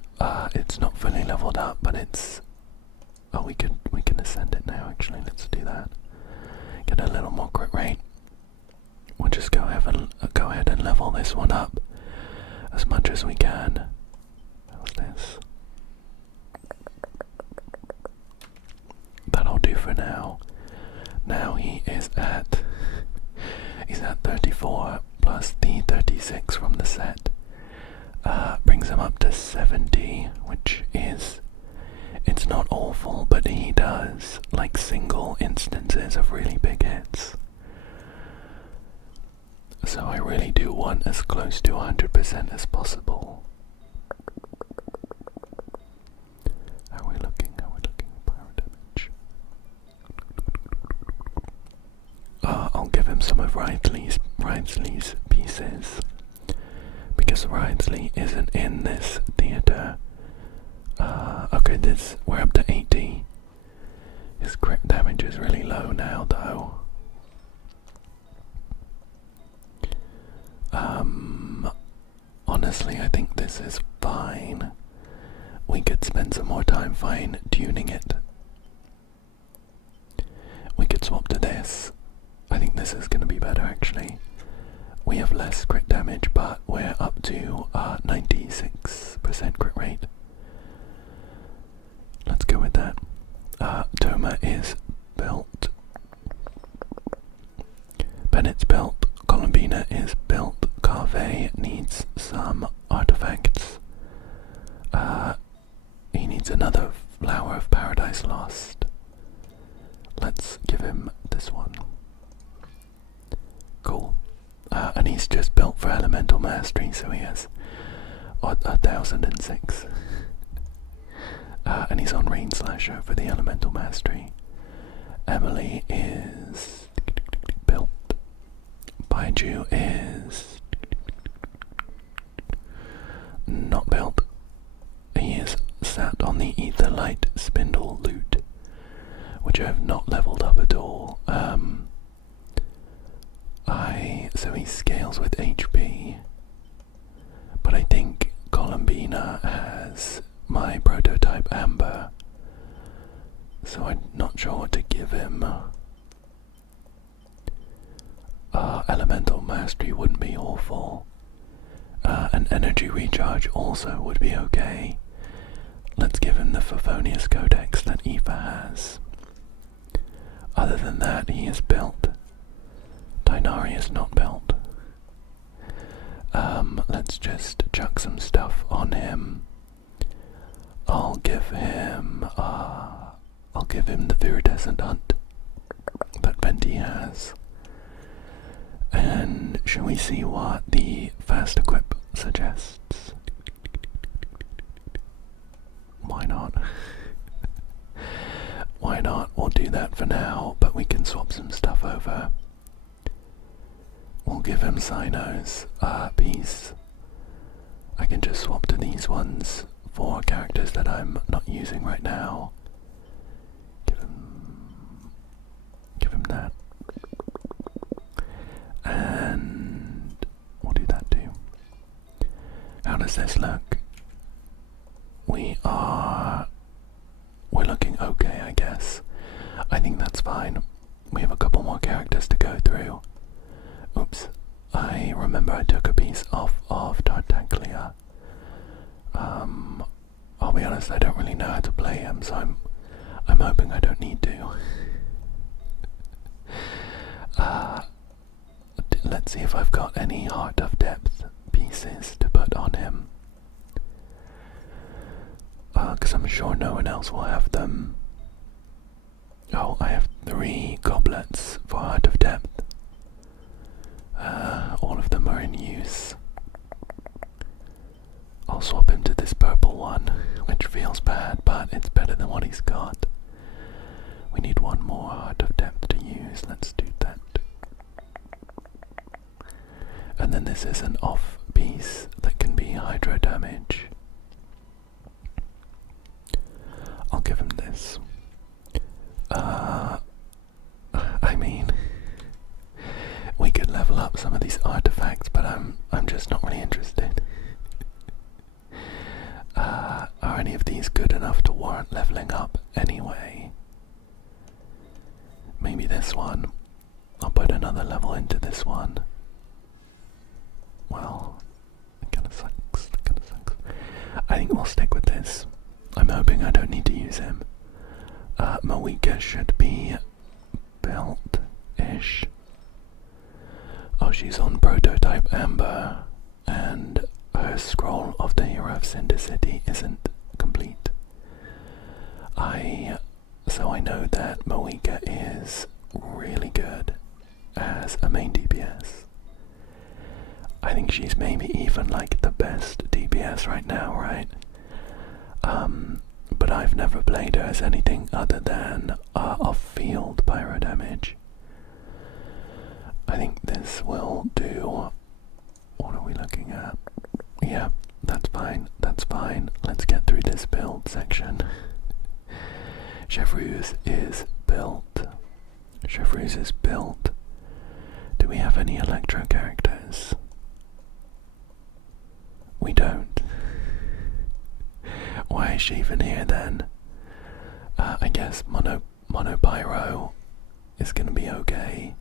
leveled up, but it's Oh, we can ascend it now. Actually, let's do that. Get a little more crit rate. We'll just go ahead and level this one up as much as we can. How's this? That'll do for now. Now he's at 34 plus the 36 from the set. Brings him up to 70, which is, it's not awful, but he does like single instances of really big hits. So I really do want as close to 100% as possible. How are we looking? Power damage. I'll give him some of Ridley's pieces, because Ridley isn't in this theatre. Okay, we're up to 80. His crit damage is really low now, though. Honestly, I think this is fine. We could spend some more time fine-tuning it. We could swap to this. I think this is going to be better, actually. We have less crit damage, but we're up to 96% crit rate. Let's go with that. Toma is built. Bennett's built. Columbina is built. Carve needs some artifacts. He needs another Flower of Paradise Lost. Let's give him this one. Cool. And he's just built for Elemental Mastery, so he has 1006. And he's on Rain Slasher for the Elemental Mastery. Emily is built. Baiju is not built. He is sat on the Etherlight Spindle loot, which I have not leveled up at all. So he scales with HP, but I think Columbina has my prototype Amber, so I'm not sure what to give him. Elemental Mastery wouldn't be awful. An Energy Recharge also would be okay. Let's give him the Favonius Codex that Aoife has. Other than that, he is built. Dinari is not built. Let's just chuck some stuff on him. I'll give him the Viridescent Hunt that Venti has. And shall we see what the Fast Equip suggests? Why not? Why not? We'll do that for now, but we can swap some stuff over. We'll give him Cyno's piece. I can just swap to these ones for characters that I'm not using right now. Give him that. And we'll do that too. How does this look? We're looking okay, I guess. I think that's fine. We have a couple more characters to go through. Oops, I remember I took a piece off of Tartaglia. I'll be honest, I don't really know how to play him, so I'm hoping I don't need to. Let's see if I've got any Heart of Depth pieces to put on him. Because I'm sure no one else will have them. Oh, I have 3 goblets for Heart of Depth. All of them are in use. I'll swap him to this purple one, which feels bad, but it's better than what he's got. We need one more Heart of Depth to use. Let's do that. And then this is an off piece that can be hydro damage. I'll give him this. I mean, we could level up some of these artifacts, but I'm just not really interested. Are any of these good enough to warrant leveling up anyway. Maybe this one. I'll put another level into this one. Well, it kinda sucks, I think we'll stick with this. I'm hoping I don't need to use him. Moika should be built-ish. Oh, she's on prototype Amber, and her scroll of the Hero of Synchronicity isn't complete. So I know that Moika is really good as a main DPS. I think she's maybe even like the best DPS right now, right? But I've never played her as anything other than off-field pyro damage. I think this will do. What are we looking at? Yeah, that's fine, that's fine. Let's get through this build section. Chevreuse is built. Chevreuse is built. Do we have any Electro characters? We don't. Why is she even here then? I guess Mono Pyro is gonna be okay.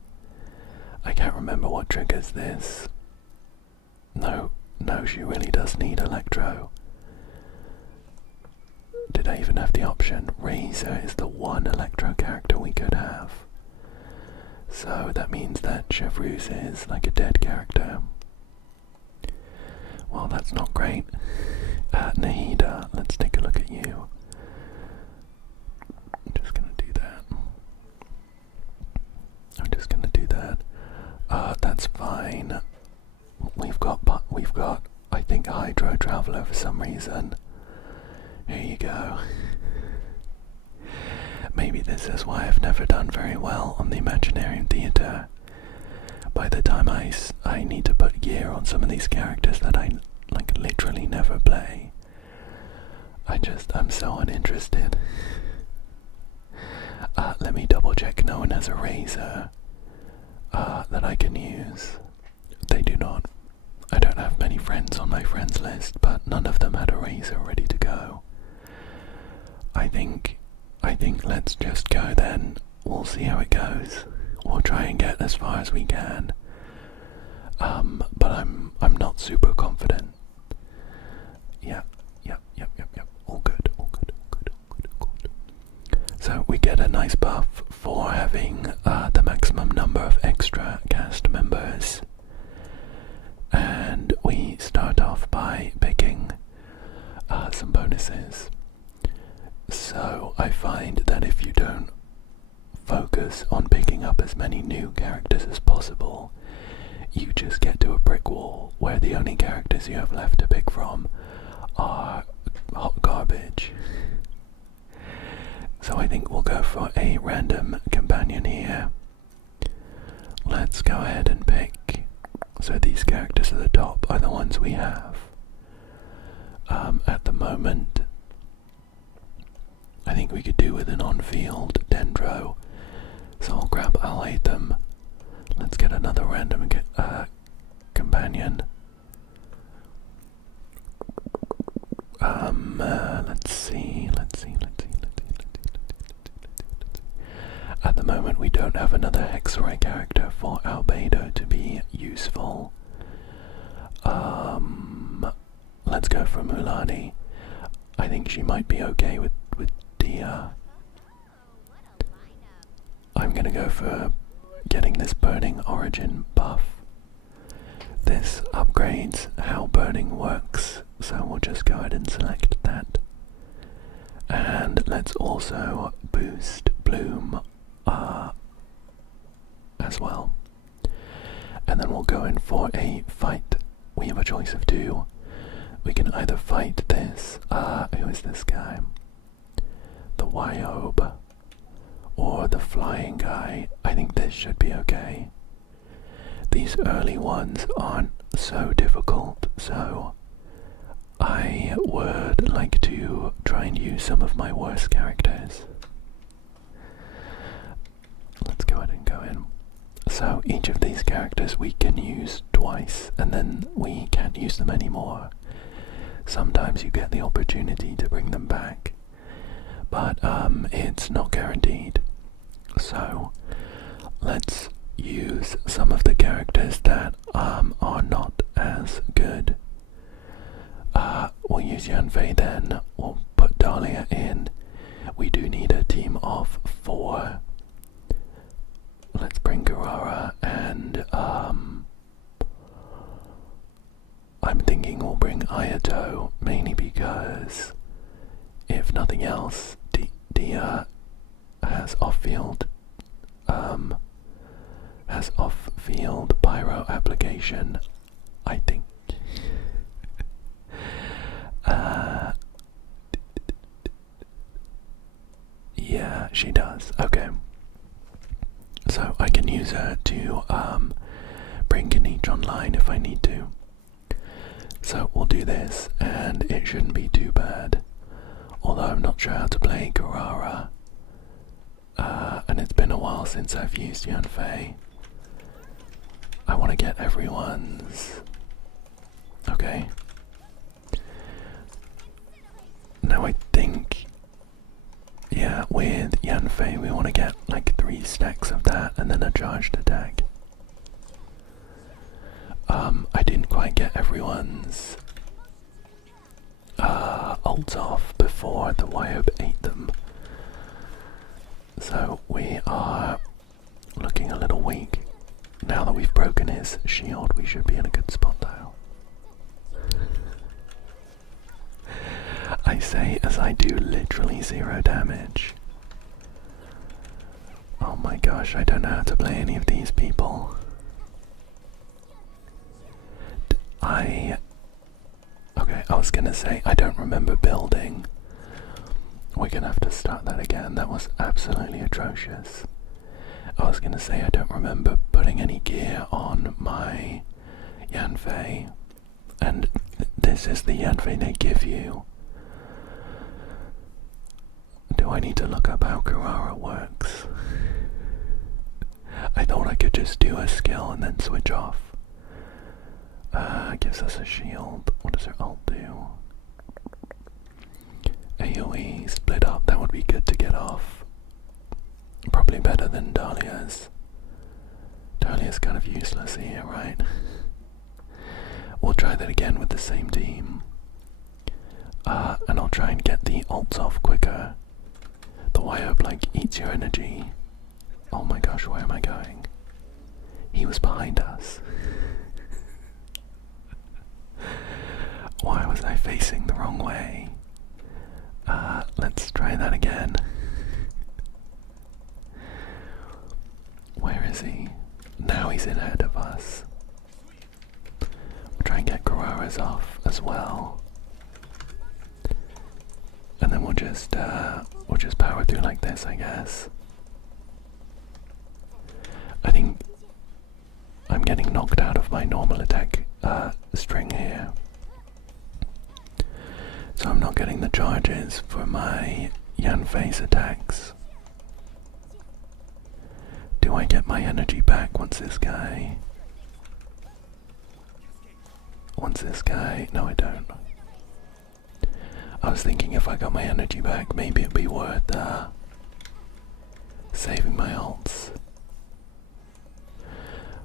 I can't remember what triggers this. No, she really does need Electro. Did I even have the option? Razor is the one Electro character we could have. So that means that Chevreuse is like a dead character. Well, that's not great. Nahida, let's take a look at you. I'm just gonna do that. That's fine. We've got, I think, Hydro Traveler for some reason. Here you go. Maybe this is why I've never done very well on the Imaginarium Theatre. By the time I need to put gear on some of these characters that I like literally never play, I'm so uninterested. Let me double check no one has a razor that I can use. They do not. I don't have many friends on my friends list, but none of them had a razor ready to go. I think let's just go then. We'll see how it goes. We'll try and get as far as we can. But I'm not super confident. Yep. All good. So we get a nice buff for having the maximum number of extra cast members. And we start off by picking some bonuses. So I find that if you don't focus on picking up as many new characters as possible, you just get to a brick wall where the only characters you have left to pick from are hot garbage. So I think we'll go for a random companion here. Let's go ahead and pick. So these characters at the top are the ones we have. At the moment, I think we could do with an on-field Dendro. So I'll hate them. Let's get another random companion. Let's see. At the moment, we don't have another Hexorite character for Albedo to be useful. Let's go for Mulani. I think she might be okay with Dia. I'm gonna go for getting this Burning Origin buff. This upgrades how burning works, so we'll just go ahead and select that. And let's also boost Bloom as well. And then we'll go in for a fight. We have a choice of two. We can either fight this, who is this guy? The Wyobe, or the flying guy. I think this should be okay. These early ones aren't so difficult, so I would like to try and use some of my worst characters. Let's go ahead and go in. So each of these characters we can use twice, and then we can't use them anymore. Sometimes you get the opportunity to bring them back, but it's not guaranteed. So let's use some of the characters that are not as good. We'll use Yanfei then, we'll put Dahlia in. We do need a team of 4. Let's bring Garara and I'm thinking we'll bring Ayato, mainly because if nothing else, Dia has off-field pyro application, I think. Yeah, she does. Okay. So I can use her to bring Ganeech online if I need to. So we'll do this, and it shouldn't be too bad. Although I'm not sure how to play Garara. And it's been a while since I've used Yanfei. I want to get everyone's... Okay. Now I think... Yeah, with Yanfei we want to get like 3 stacks of that and then a charged attack. I didn't quite get everyone's ults off before the Wyob ate them. So we are looking a little weak. Now that we've broken his shield, we should be in a good spot though. I say as I do literally 0 damage. Oh my gosh, I don't know how to play any of these people. Okay, I was gonna say, I don't remember building. We're gonna have to start that again, that was absolutely atrocious. I was gonna say, I don't remember putting any gear on my Yanfei. And this is the Yanfei they give you. Do I need to look up how Garara works? I thought I could just do a skill and then switch off. Gives us a shield. What does her ult do? AoE, split up, that would be good to get off. Probably better than Dahlia's. Dahlia's kind of useless here, right? We'll try that again with the same team. And I'll try and get the ults off quicker. The Wyob like eats your energy. Oh my gosh, where am I going? He was behind us. Why was I facing the wrong way? Let's try that again. Where is he? Now he's ahead of us. We'll try and get Garara's off as well. And then we'll just power through like this, I guess. I think I'm getting knocked out of my normal attack string here. So I'm not getting the charges for my Yanfei's attacks. Do I get my energy back once this guy... No, I don't. I was thinking if I got my energy back, maybe it'd be worth saving my ults.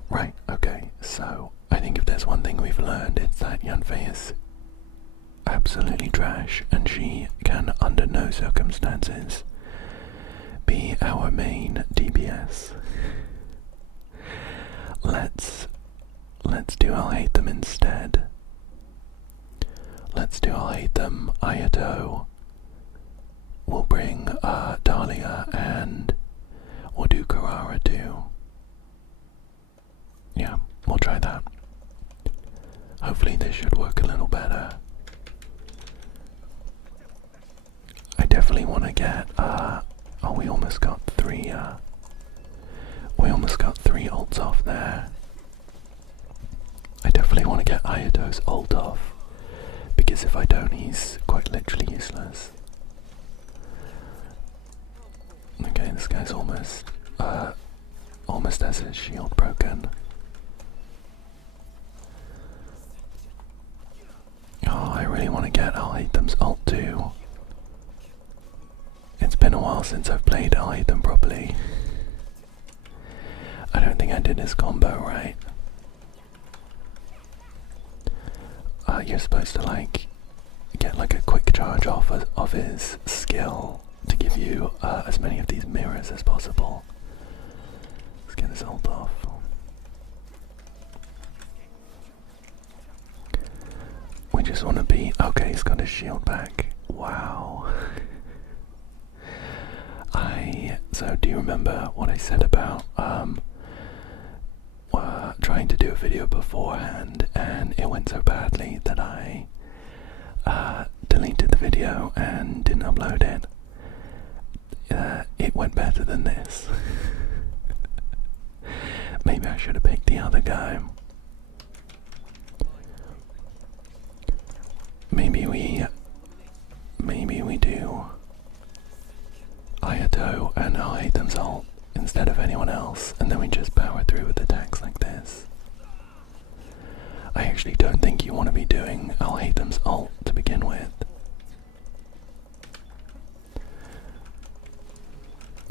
Right, okay, so I think if there's one thing we've learned, it's that Yanfei is absolutely trash, and she can under no circumstances be our main DPS. Let's do I'll hate them instead. Let's do I'll hate them. Ayato. We'll bring Dahlia, and we'll do Garara too. Yeah, we'll try that. Hopefully this should work a little better. I definitely want to get, oh, we almost got 3 ults off there. I definitely want to get Ayato's ult off, because if I don't, he's quite literally useless. Okay, this guy's almost has his shield broken. Oh, I really want to get I'll hate them's ult too. It's been a while since I've played I'll Hate Them properly. I don't think I did his combo right. You're supposed to like get like a quick charge off of his skill to give you as many of these mirrors as possible. Let's get his ult off. We just want to be okay. He's got his shield back. Wow. So do you remember what I said about trying to do a video beforehand, and it went so badly that I deleted the video and didn't upload it? It went better than this. Maybe I should have picked the other guy. Maybe we do Ayato and I'll Hate Them's ult instead of anyone else, and then we just power through with attacks like this. I actually don't think you want to be doing I'll Hate Them's ult to begin with.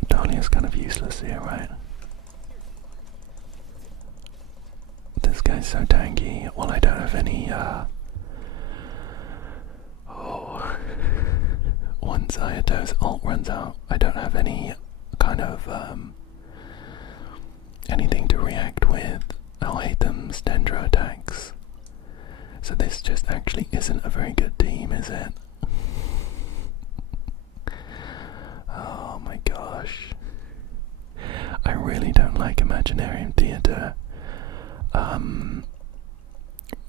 Dahlia's kind of useless here, right? This guy's so tanky. Well, I don't have any, once Ayato's ult runs out, I don't have any kind of, anything to react with I'll Hate Them's Dendro attacks. So this just actually isn't a very good team, is it? Oh my gosh. I really don't like Imaginarium Theatre.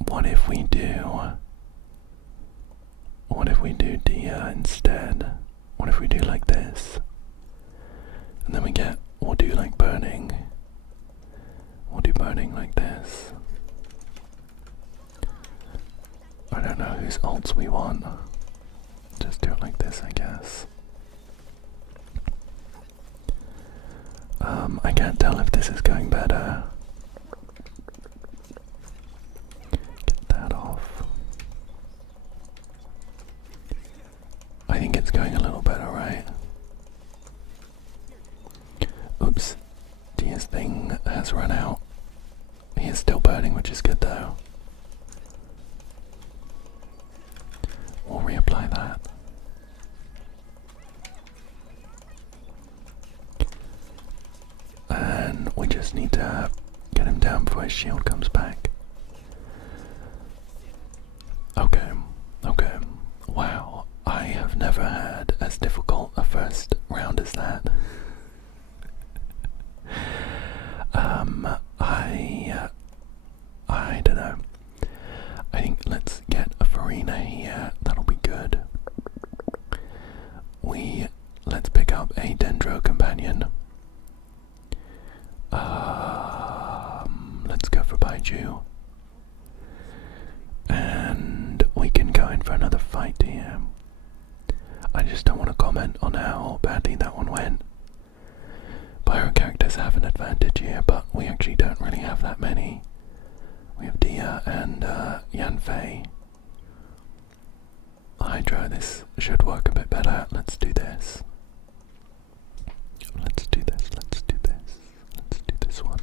What if we do Dia instead? What if we do like this? And then we'll do like burning. We'll do burning like this. I don't know whose ults we want. Just do it like this, I guess. I can't tell if this is going better. Get that off. I think it's going a little better, right? Oops. Dia's thing has run out. He is still burning, which is good though. We'll reapply that. And we just need to get him down before his shield comes back. Okay, okay. Wow, I have never had as difficult a first round as that. I don't know. I think let's get a Farina here. That'll be good. Let's pick up a Dendro companion. Let's go for Baiju. And we can go in for another fight here. I just don't want to comment on how badly that one went. Pyro characters have an advantage here, but we actually don't really have that many. We have Dia and Yanfei. Hydra, this should work a bit better. Let's do this. Let's do this, let's do this. Let's do this one.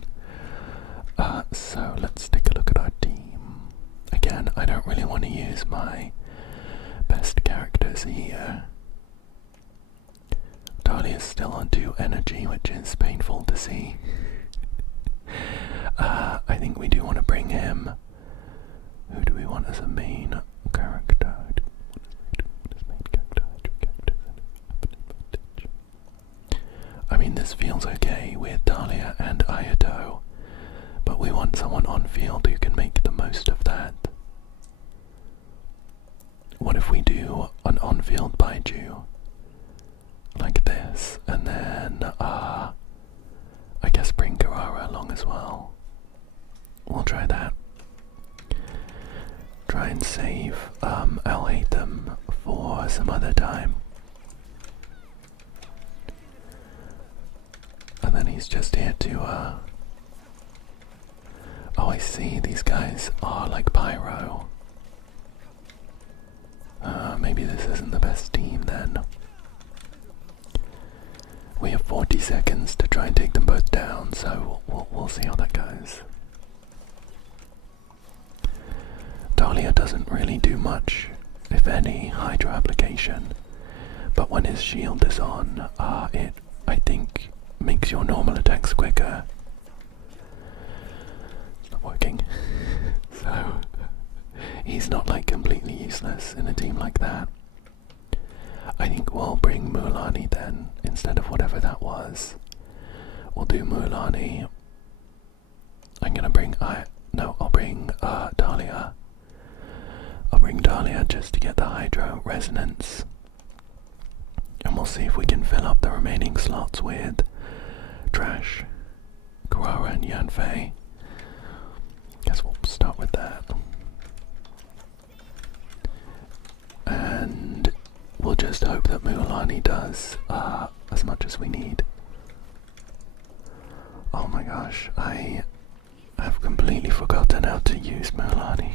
So let's take a look at our team. Again, I don't really want to use my best characters here. Dahlia's still on 2 energy, which is painful to see. I think we do want to bring him. Who do we want as a main character? I mean, this feels okay with Dahlia and Ayato, but we want someone on field who can make the most of that. What if we do an on-field Baiju? Like this, and then, I guess bring Garara along as well. We'll try that. Try and save, I'll Hate Them for some other time. And then he's just here to, oh, I see, these guys are like Pyro. Maybe this isn't the best team then. We have 40 seconds to try and take them both down, so we'll see how that goes. Dahlia doesn't really do much, if any, Hydro application, but when his shield is on, it, I think, makes your normal attacks quicker. It's not working. So, he's not like completely useless in a team like that. I think we'll bring Mulan then, instead of whatever that was. We'll do Mulan. I'm gonna bring, I'll bring Dahlia. I'll bring Dahlia just to get the Hydro Resonance. And we'll see if we can fill up the remaining slots with Trash, Kurara and Yanfei. Guess we'll start with that. And we'll just hope that Mulan does as much as we need. Oh my gosh, I have completely forgotten how to use Mulan.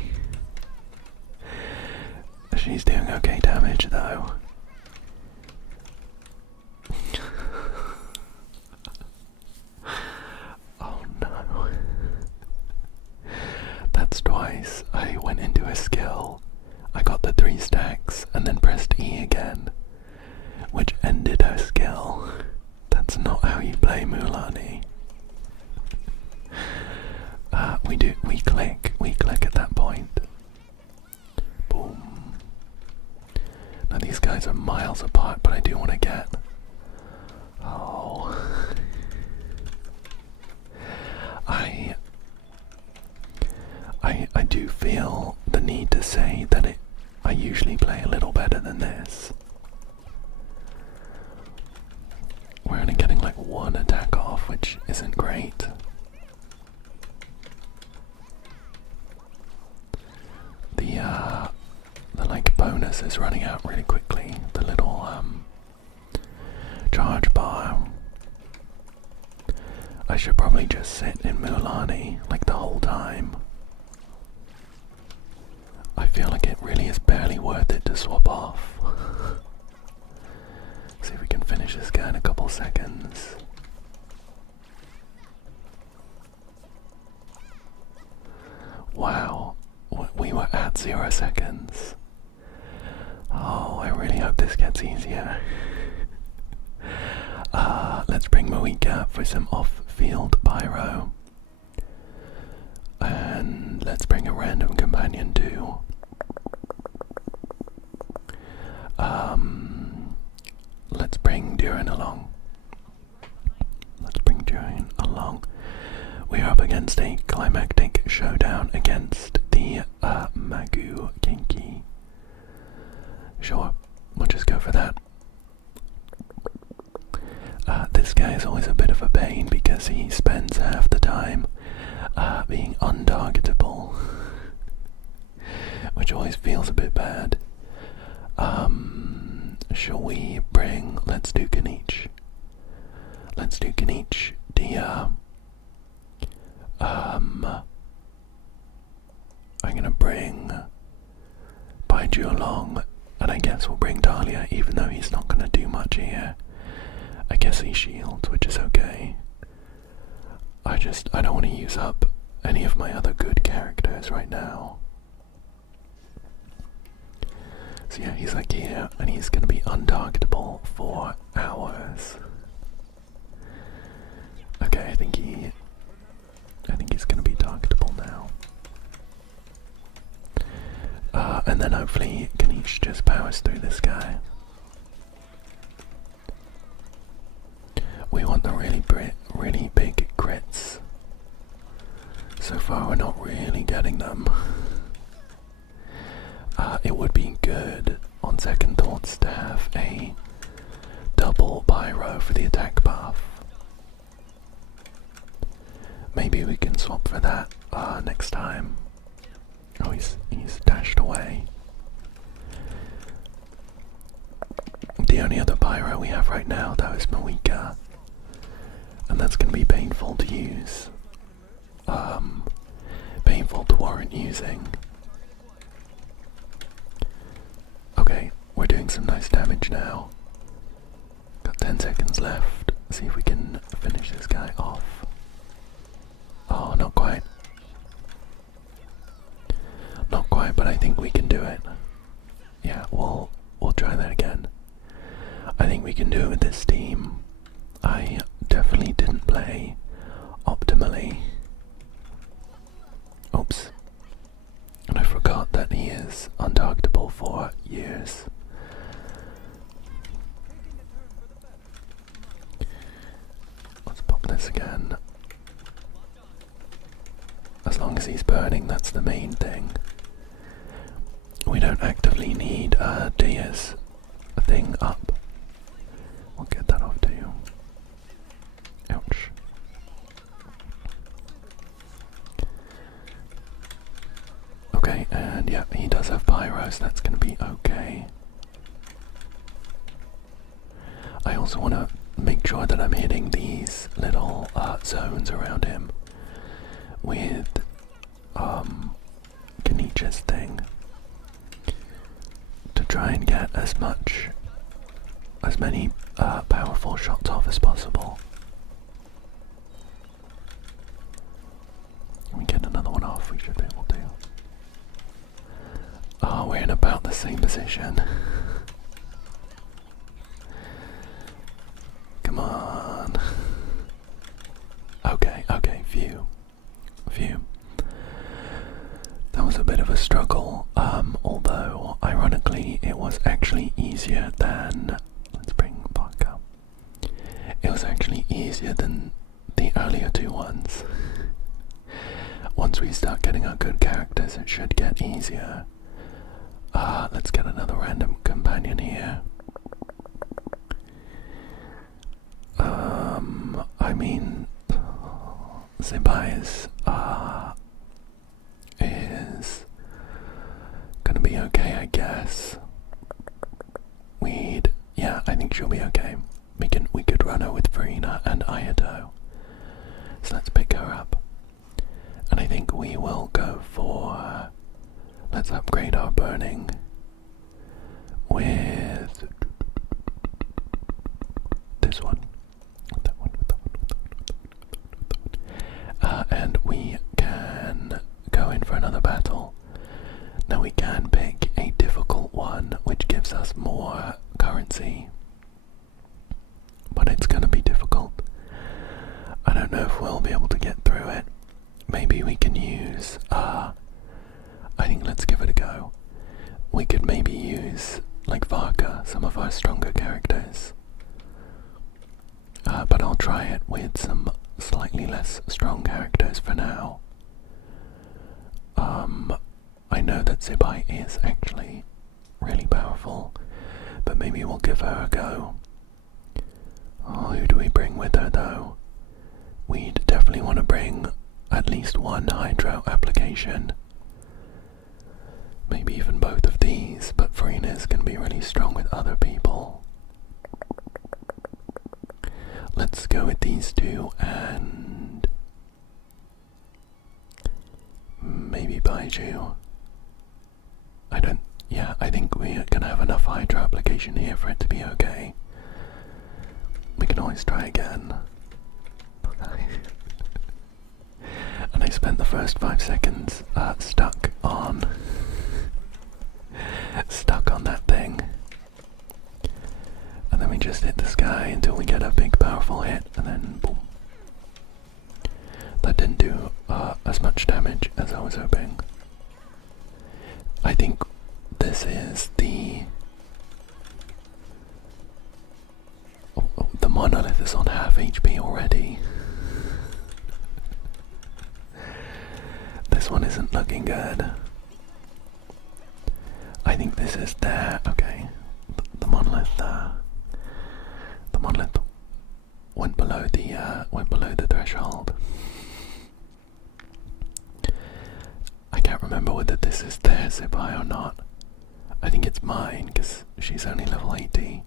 She's doing okay damage though. Oh no. That's twice. I went into a skill, I got the 3 stacks, and then pressed E again, which ended her skill. That's not how you play Mulan. We click at that point. Boom. Now these guys are miles apart, but I do want to get... Oh. I do feel the need to say that I usually play a little better than this. We're only getting like 1 attack off, which isn't great. The like bonus is running out really quickly. The little charge bar. I should probably just sit in Mulan like the whole time. I feel like it really is barely worth it to swap off. See if we can finish this guy in a couple seconds. Wow, we were at 0 seconds. Oh, I really hope this gets easier. Let's bring Moika for some off-field pyro. And let's bring a random companion too. Let's bring Durin along. We are up against a climactic showdown against the Magu Kinki. Sure, we'll just go for that. This guy is always a bit of a pain because he spends half the time being untargetable, which always feels a bit bad. Shall we bring... Let's do Kanich. Dia. I'm gonna bring Baiju along, and I guess we'll bring Dahlia, even though he's not gonna do much here. I guess he shields, which is okay. I don't want to use up any of my other good characters right now. So yeah, he's like here, and he's gonna be untargetable for hours. Okay, I think he's gonna be targetable now. And then hopefully Kanich just powers through this guy. We want the really big crits. So far we're not really getting them. It would be good, on second thoughts, to have a double pyro for the attack buff. Maybe we can swap for that next time. Oh, he's dashed away. The only other pyro we have right now, though, is Moika. And that's going to be painful to use. Painful to warrant using. Okay, we're doing some nice damage now. Got 10 seconds left. see if we can finish this guy off. Oh, not quite. Not quite, but I think we can do it. Yeah, we'll try that again. I think we can do it with this team. I definitely didn't play optimally. Oops. And I forgot that he is untargetable for years. Let's pop this again. As long as he's burning, that's the main thing. We don't actively need Dia's thing up. We'll get that off to you. Ouch. Okay, and yeah, he does have pyros, that's gonna be okay. I also want to make sure that I'm hitting these little zones around him with Kanicha's thing to try and get as many powerful shots off as possible. Can we get another one off? We should be able to. Oh, we're in about the same position. Come on. Okay, phew. That was a bit of a struggle, although ironically it was actually easier than, let's bring back up. It was actually easier than the earlier two ones. Once we start getting our good characters, it should get easier. Let's get another random companion here. I mean, Zebai is gonna be okay, I guess. Yeah, I think she'll be okay. We could run her with Farina and Ayato. So let's pick her up. And I think we will go for, let's upgrade our burning with this one. And we can go in for another battle. Now we can pick a difficult one, which gives us more currency. But it's gonna be difficult. I don't know if we'll be able to get through it. Maybe we can use, I think let's give it a go. We could maybe use, like Varka, some of our stronger characters. But I'll try it with some slightly less strong characters for now. I know that Zebai is actually really powerful, but maybe we'll give her a go. Oh, who do we bring with her though? We'd definitely want to bring at least one hydro application. Maybe even both of these, but Farina's can be really strong with other people. Let's go with these two and maybe Baiju. I think we're gonna have enough hydro application here for it to be okay. We can always try again. And I spent the first 5 seconds stuck on that thing. And then we just hit the sky until we get a big powerful hit, and then boom. That didn't do as much damage as I was hoping. I think this is the monolith is on half HP already. This one isn't looking good. I think this is there. Okay, the monolith went below the threshold. I can't remember whether this is their Zebai or not. I think it's mine because she's only level 80.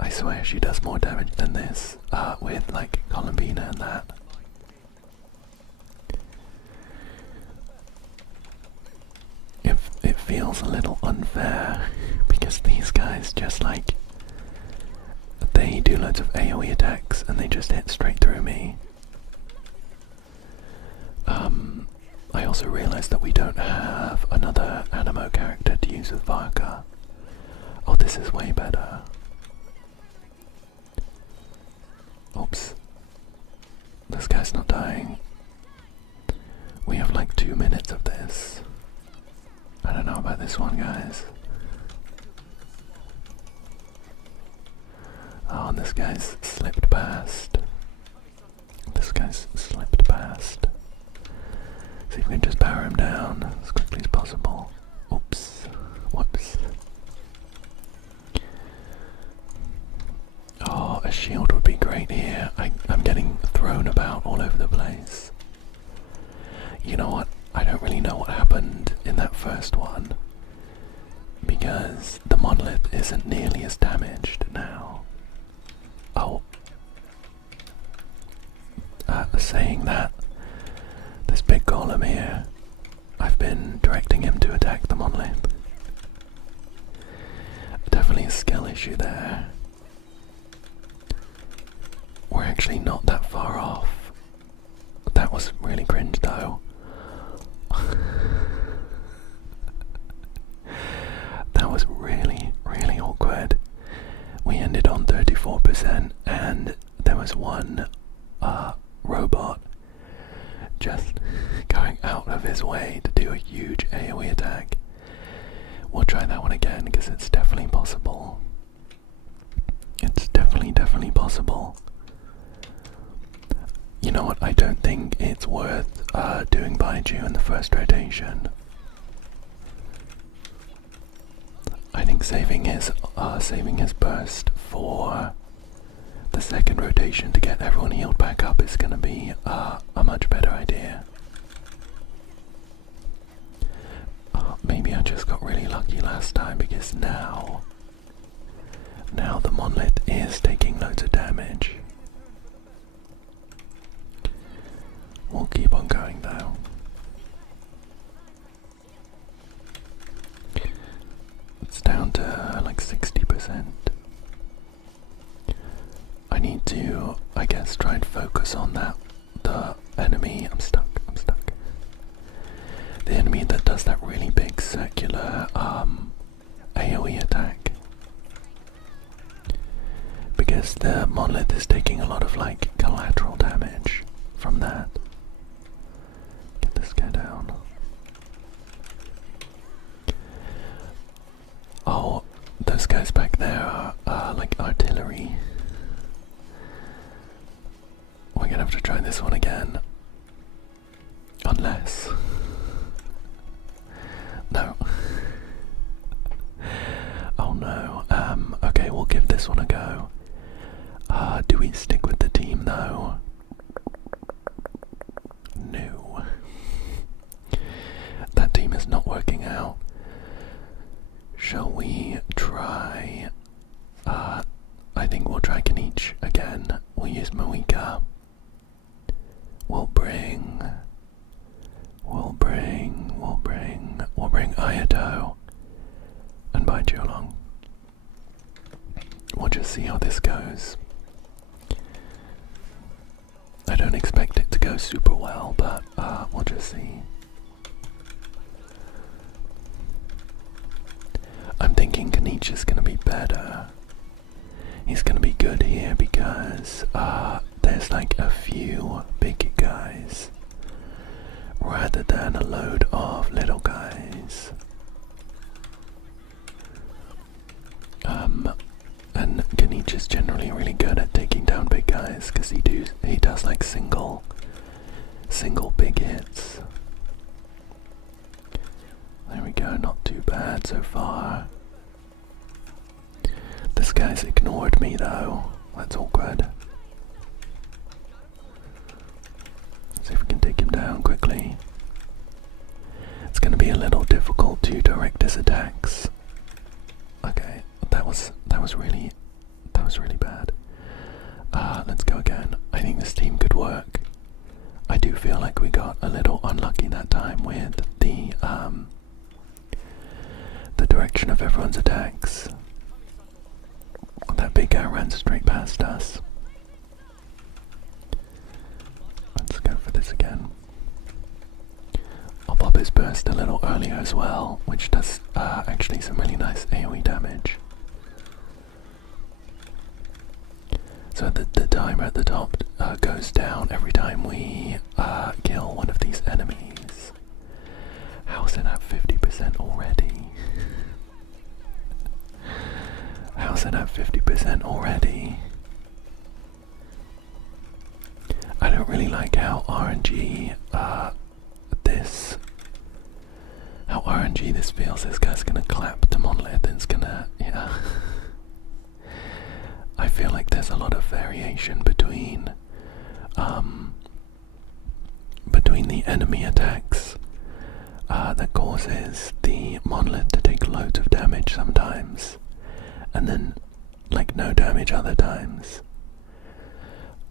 I swear she does more damage than this with like Columbina and that. It feels a little unfair because these guys just like they do loads of AoE attacks and they just hit straight through me. I also realised that we don't have another animo character to use with Varka. Oh, this is way better. Oops. This guy's not dying. We have like 2 minutes of this. I don't know about this one, guys. Oh, and this guy's slipped past. This guy's slipped past. See if we can just power him down as quickly as possible. Oops. Whoops. Oh, a shield would be great here. I'm getting thrown about all over the place. You know what? I don't really know what happened in that first one, because the monolith isn't nearly as damaged now. Oh. Saying that, this big golem here, I've been directing him to attack the monolith. Definitely a skill issue there. We're actually not that far off. That was really cringe though. That was really, really awkward. We ended on 34% and there was one robot just going out of his way to do a huge AoE attack. We'll try that one again because it's definitely possible. It's definitely possible. You know what, I don't think it's worth doing Baiju in the first rotation. I think saving his burst for the second rotation to get everyone healed back up is going to be a much better idea. Maybe I just got really lucky last time, because now the monolith is taking loads of damage. We'll keep on going though. It's down to like 60%. I need to, I guess, try and focus on the enemy. I'm stuck. The enemy that does that really big circular AoE attack. Because the monolith is taking a lot of like collateral damage from that. Get this guy down. Oh, those guys back there are like artillery. We're gonna have to try this one again. Unless... No. Oh no. Okay, we'll give this one a go. Do we stick with the team though? No. That team is not working out. Shall we try... I think we'll try Kenichi again. We'll use Moika. We'll bring Ayato and Baiju along. We'll just see how this goes. I don't expect it to go super well, but we'll just see. I'm thinking Kenichi's gonna be better. He's gonna be good here because there's like a few big guys rather than a load of little guys. And Kenichi's generally really good at taking down big guys because he does like single big hits. There we go, not too bad so far. This guy's ignored me though, that's awkward. See if we can take him down quickly. It's going to be a little difficult to direct his attacks. Okay, that was really bad. Let's go again. I think this team could work. I do feel like we got a little unlucky that time with the direction of everyone's attacks. that big guy ran straight past us. Let's go for this again. I'll pop his burst a little earlier as well, which does actually some really nice AoE damage. So the timer at the top goes down every time we kill one of these enemies. How's it at 50% already? How's it at 50% already? I don't really like how RNG this feels. This guy's gonna clap the monolith and it's gonna, yeah. I feel like there's a lot of variation between the enemy attacks that causes the monolith to take loads of damage sometimes, and then like no damage other times.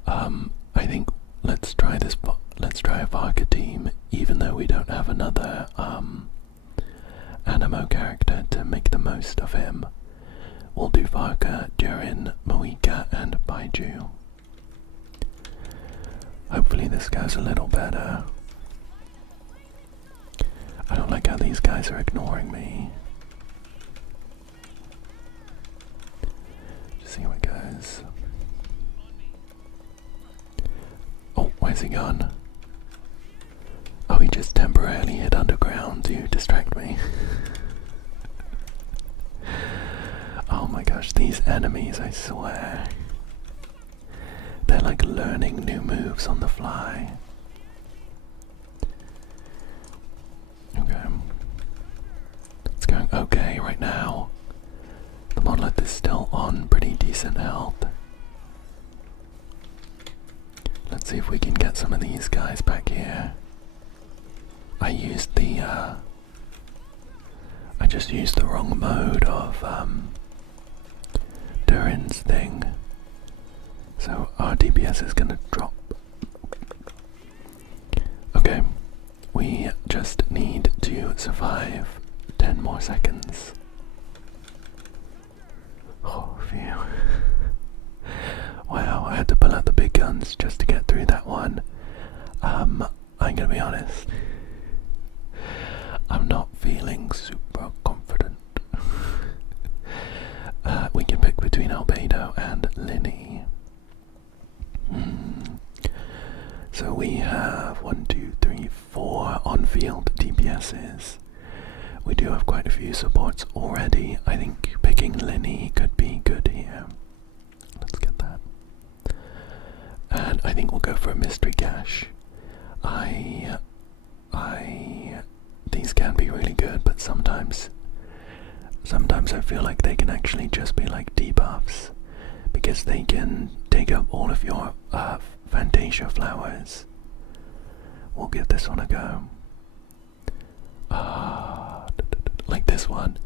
I think let's try a Varka team, even though we don't have another Animo character to make the most of him. We'll do Varka, Durin, Moika, and Baiju. Hopefully this goes a little better. I don't like how these guys are ignoring me. Just see how it goes. Oh, where's he gone? Oh, he just temporarily hit underground to distract me. Oh my gosh, these enemies, I swear. They're like learning new moves on the fly. Okay. It's going okay right now. The monolith is still on pretty decent health. Let's see if we can get some of these guys back here. I just used the wrong mode of Durin's thing, so our DPS is gonna drop. Okay, we just need to survive 10 more seconds. Oh, phew. Wow, I had to pull out the big guns just to get through that one. I'm gonna be honest, I'm not feeling super confident. We can pick between Albedo and Linny. So we have 1, 2, 3, 4 on-field DPSs. We do have quite a few supports already. I think picking Linny could be good here. Let's get that. And I think we'll go for a mystery cache. These can be really good, but sometimes I feel like they can actually just be like debuffs, because they can take up all of your Fantasia flowers. We'll give this one a go. Like this one,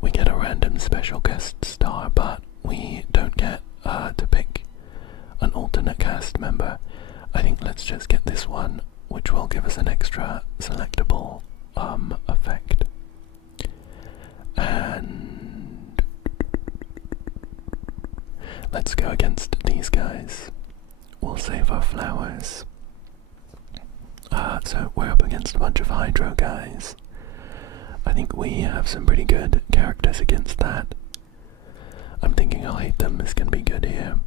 we get a random special guest star, but we don't get to pick an alternate cast member. I think let's just get this one, which will give us an extra selectable effect. And let's go against these guys. We'll save our flowers. So we're up against a bunch of Hydro guys. I think we have some pretty good characters against that. I'm thinking I'll Hate Them is gonna be good here.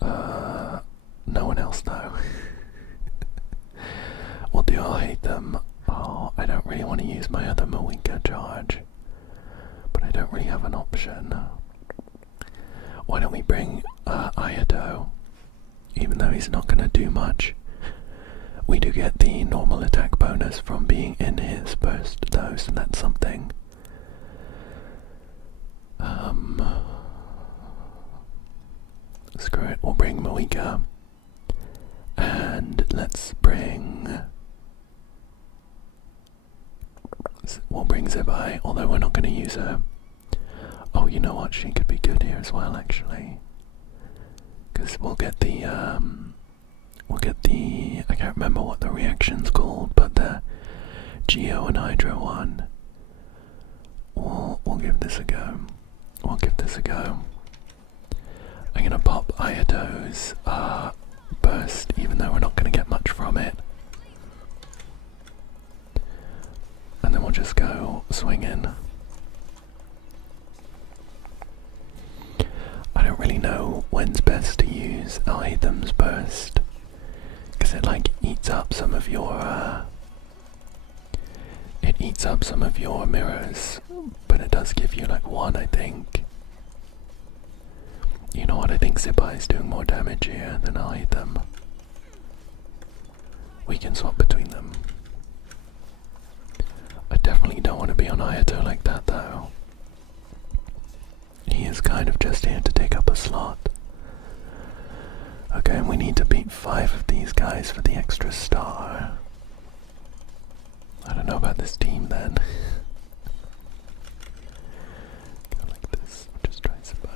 No one else though. We'll do I'll Hate Them. Oh, I don't really want to use my other Moika charge, but I don't really have an option. Why don't we bring Ayato? Even though he's not going to do much, we do get the normal attack bonus from being in his burst though, so that's something. Screw it, we'll bring Moika. And we'll bring Zebai, although we're not going to use her. Oh, you know what, she could be good here as well actually. Because we'll get the, I can't remember what the reaction's called, but the Geo and Hydro one. We'll give this a go. We'll give this a go. I'm gonna pop Ayato's burst, even though we're not gonna get much from it. And then we'll just go swinging. I don't really know when's best to use Alhaitham's burst, because it like eats up some of your mirrors, but it does give you like one, I think. You know what, I think Zippai's doing more damage here than Alhaitham. We can swap between them. I definitely don't want to be on Ayato like that though. He is kind of just here to take up a slot. Okay, and we need to beat 5 of these guys for the extra star. I don't know about this team then. Go like this, just try and survive.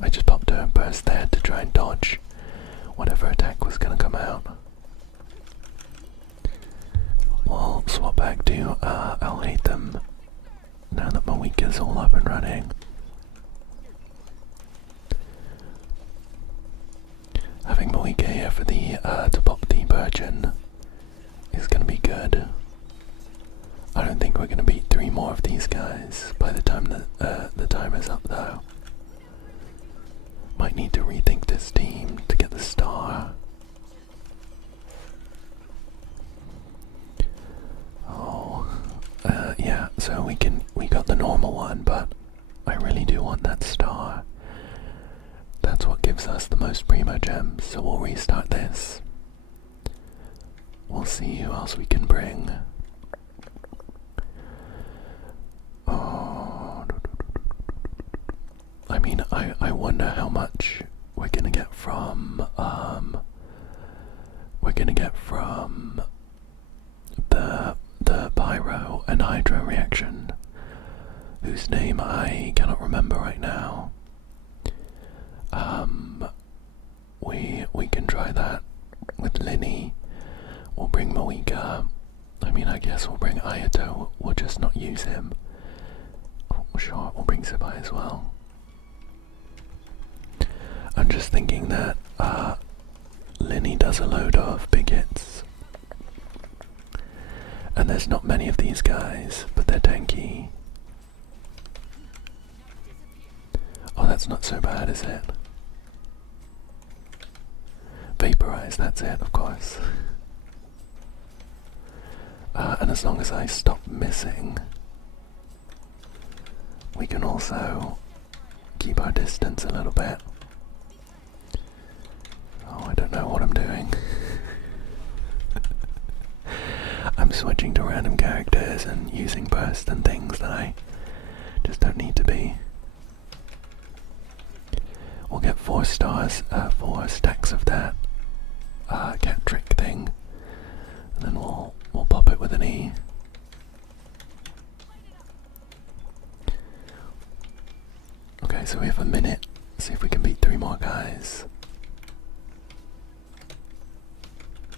I just popped a burst there to try and dodge whatever attack was gonna come out. We'll swap back to Alhaitham now that Moika's all up and running. Having Moika here for the to pop the Virgin is gonna be good. I don't think we're gonna beat 3 more of these guys by the time the time is up though. Might need to rethink this team to get the star. Oh, yeah, so we got the normal one, but I really do want that star. That's what gives us the most primo gems, so we'll restart this. We'll see who else we can bring. Oh, I mean, I wonder how much we're gonna get from the pyro and hydro reaction, whose name I cannot remember right now. We can try that with Linny. We'll bring Moika. I mean, I guess we'll bring Ayato. We'll just not use him. Oh, sure, we'll bring Zippai as well. I'm just thinking that Linny does a load of big hits. And there's not many of these guys, but they're tanky. Oh, that's not so bad, is it? Vaporize, that's it, of course. And as long as I stop missing, we can also keep our distance a little bit. Oh, I don't know what I'm doing. I'm switching to random characters and using bursts and things that I just don't need to be. We'll get 4 stars, 4 stacks of that cat trick thing, and then we'll pop it with an E. Okay, so we have a minute. See if we can beat 3 more guys.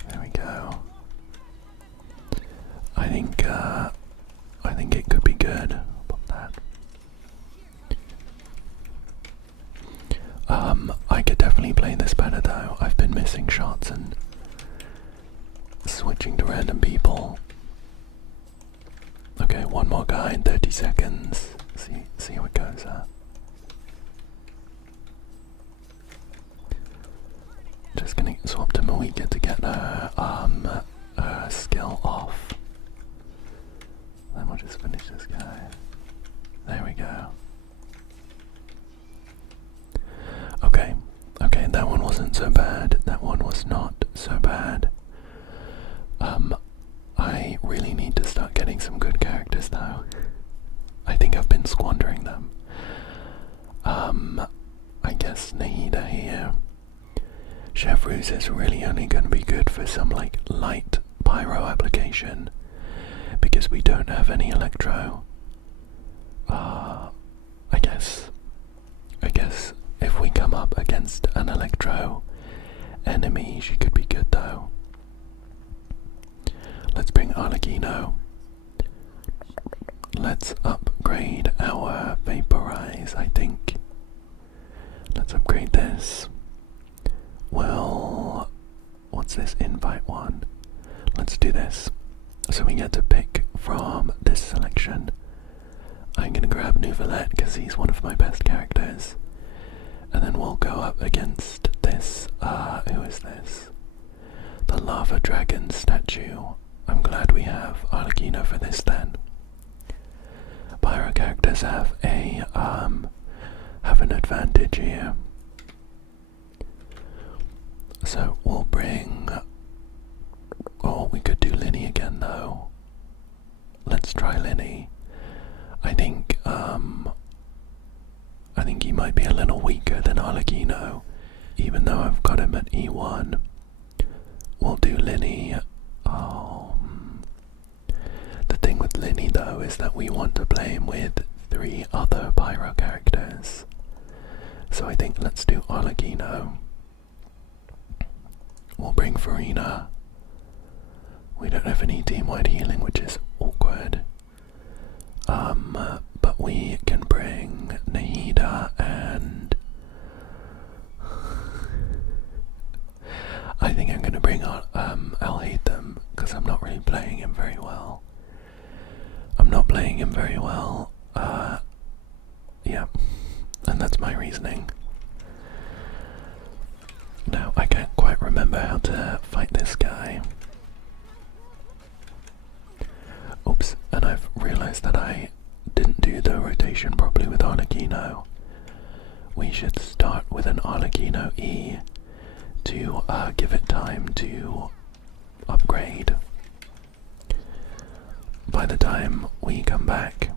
There we go. I think it could be good. Pop that. I could definitely play this better though. I've been missing shots and switching to random people. Okay, 1 more guy in 30 seconds. See how it goes. Just gonna swap to Moika to get her skill off. Then we'll just finish this guy. There we go. Okay, that one wasn't so bad. That one was not so bad. I really need to start getting some good characters though. I think I've been squandering them. I guess Nahida here. Chef Ruse is really only going to be good for some like light pyro application because we don't have any electro. I guess if we come up against an electro enemy, she could be good though. Let's bring Arlecchino. Let's upgrade our Vaporize, I think. Let's upgrade this. Well, what's this? Invite one. Let's do this. So we get to pick from this selection. I'm gonna grab Nouvelette because he's one of my best characters. And then we'll go up against this, who is this? The Lava Dragon statue. I'm glad we have Arlecchino for this then. Pyro characters have an advantage here. So we'll bring, oh, we could do Linny again though. Let's try Linny. I think he might be a little weaker than Arlecchino, even though I've got him at E1. We'll do Linny. The thing with Linny though is that we want to play him with 3 other Pyro characters. So I think let's do Arlecchino. We'll bring Farina. We don't have any team-wide healing, which is awkward. But we can bring Nahida and I think I'm gonna bring Alhaitham because I'm not really playing him very well. Yeah, and that's my reasoning. Now I can't quite remember how to fight this guy. Oops, and I've realised that I didn't do the rotation properly with Arlecchino. We should start with an Arlecchino E to give it time to upgrade. By the time we come back,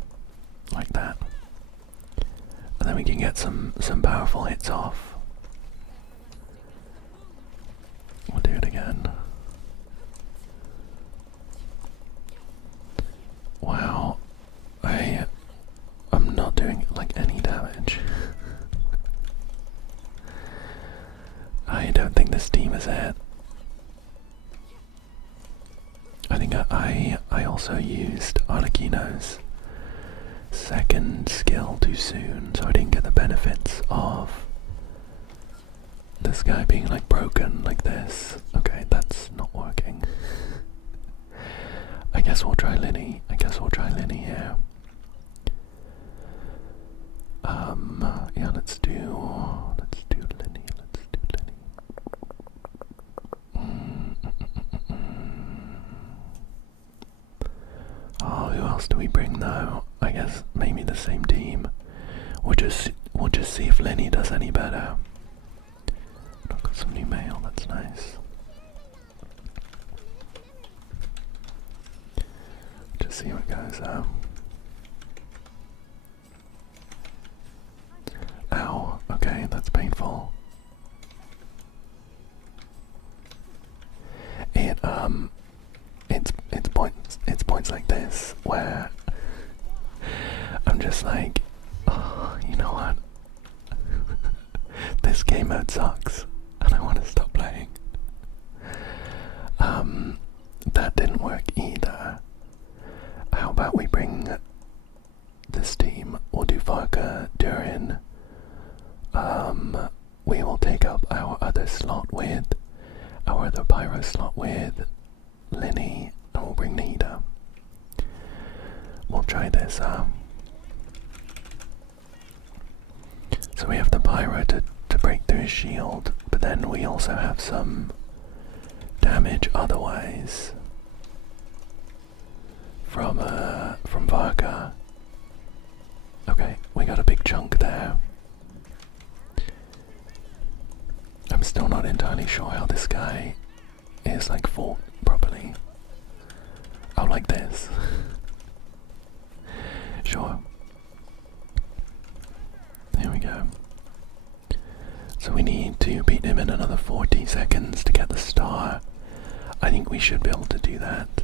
like that, and then we can get some powerful hits off. We'll do it again. Wow, I'm not doing like any damage. I don't think this team is it. I think I also used Arlecchino's second skill too soon, so I didn't get the benefits of this guy being like broken like this. Okay, that's not working. I guess we'll try Linny. Here. Yeah, let's do Linny. Oh, who else do we bring though? I guess maybe the same team. We'll just see if Linny does any better. I've got some new mail, that's nice. Just see what goes out. Ow, okay, that's painful. It's points like this where I'm just like, oh, you know what? This game mode sucks and I want to stop playing. That didn't work either. How about we bring this team? We'll do Varka, Durin. We will take up our other Pyro slot with Linny, and we'll bring Nida. We'll try this. So we have the Pyro to break through his shield, but then we also have some damage otherwise from Varka. Okay, we got a big chunk there. I'm still not entirely sure how this guy is like fought properly. Oh, like this. Sure. There we go. So we need to beat him in another 40 seconds to get the star. I think we should be able to do that.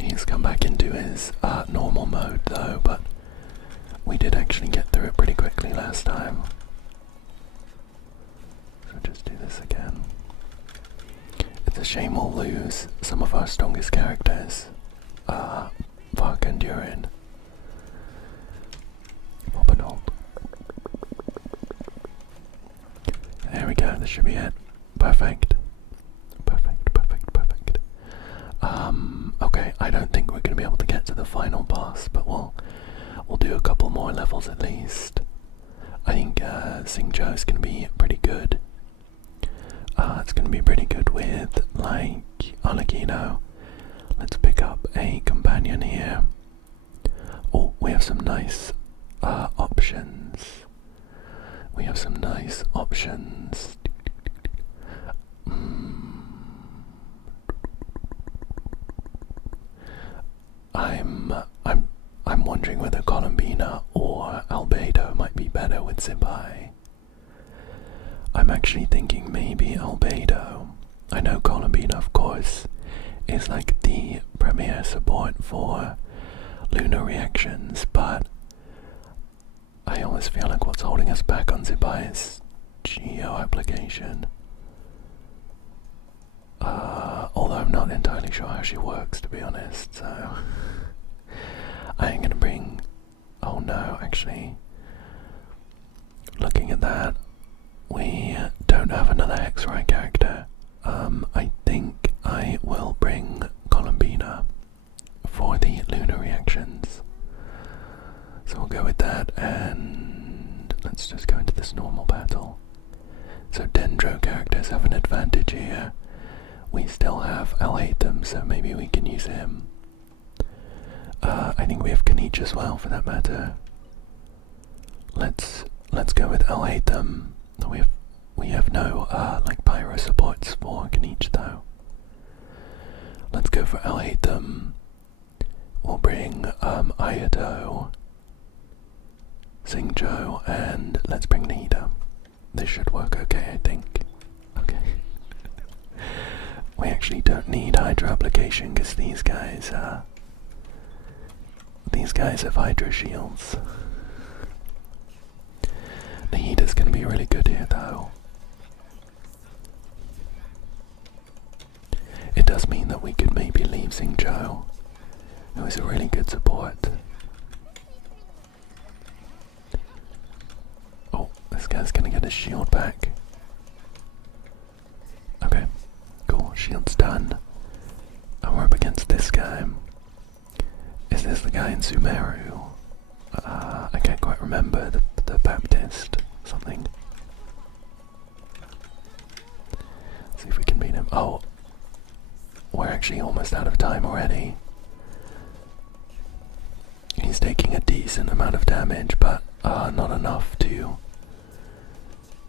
He's come back into his normal mode though, but we did actually get through it pretty quickly last time. So just do this again. It's a shame we'll lose some of our strongest characters. Varka and Durin. Pop an ult. we go, this should be it. Perfect. Perfect, perfect, perfect. Okay, I don't think we're going to be able to get to the final boss, but we'll do a couple more levels at least. I think Xingqiu's going to be pretty good. It's going to be pretty good with, like, Arlecchino. Let's pick up a companion here. Oh, we have some nice options. We have some nice options. I'm wondering whether Colombina or Albedo might be better with Zibai. I'm actually thinking maybe Albedo. I know Colombina, of course, is like the premier support for lunar reactions, but I always feel like what's holding us back on Zibai is geo application. Although I'm not entirely sure how she works, to be honest, so I ain't gonna bring. Oh no, actually, looking at that, we don't have another Hexrai character. I think I will bring Colombina for the lunar reactions. So we'll go with that, and let's just go into this normal battle. So Dendro characters have an advantage here. We still have Alhaitham, so maybe we can use him. I think we have Kanich as well, for that matter. Let's go with Alhaitham. We have no like pyro supports for Kanich though. Let's go for Alhaitham. We'll bring Ayato, Xingqiu, and let's bring Nida. This should work okay, I think. Okay. We actually don't need Hydra application because these guys have Hydra shields. The heat is going to be really good here though. It does mean that we could maybe leave Xingqiu, who is a really good support. Oh, this guy's going to get his shield back. Okay, cool, shield's done. And we're up against this guy. Is this the guy in Sumeru? I can't quite remember, the Baptist something. See if we can beat him. Oh, we're actually almost out of time already. He's taking a decent amount of damage, but not enough to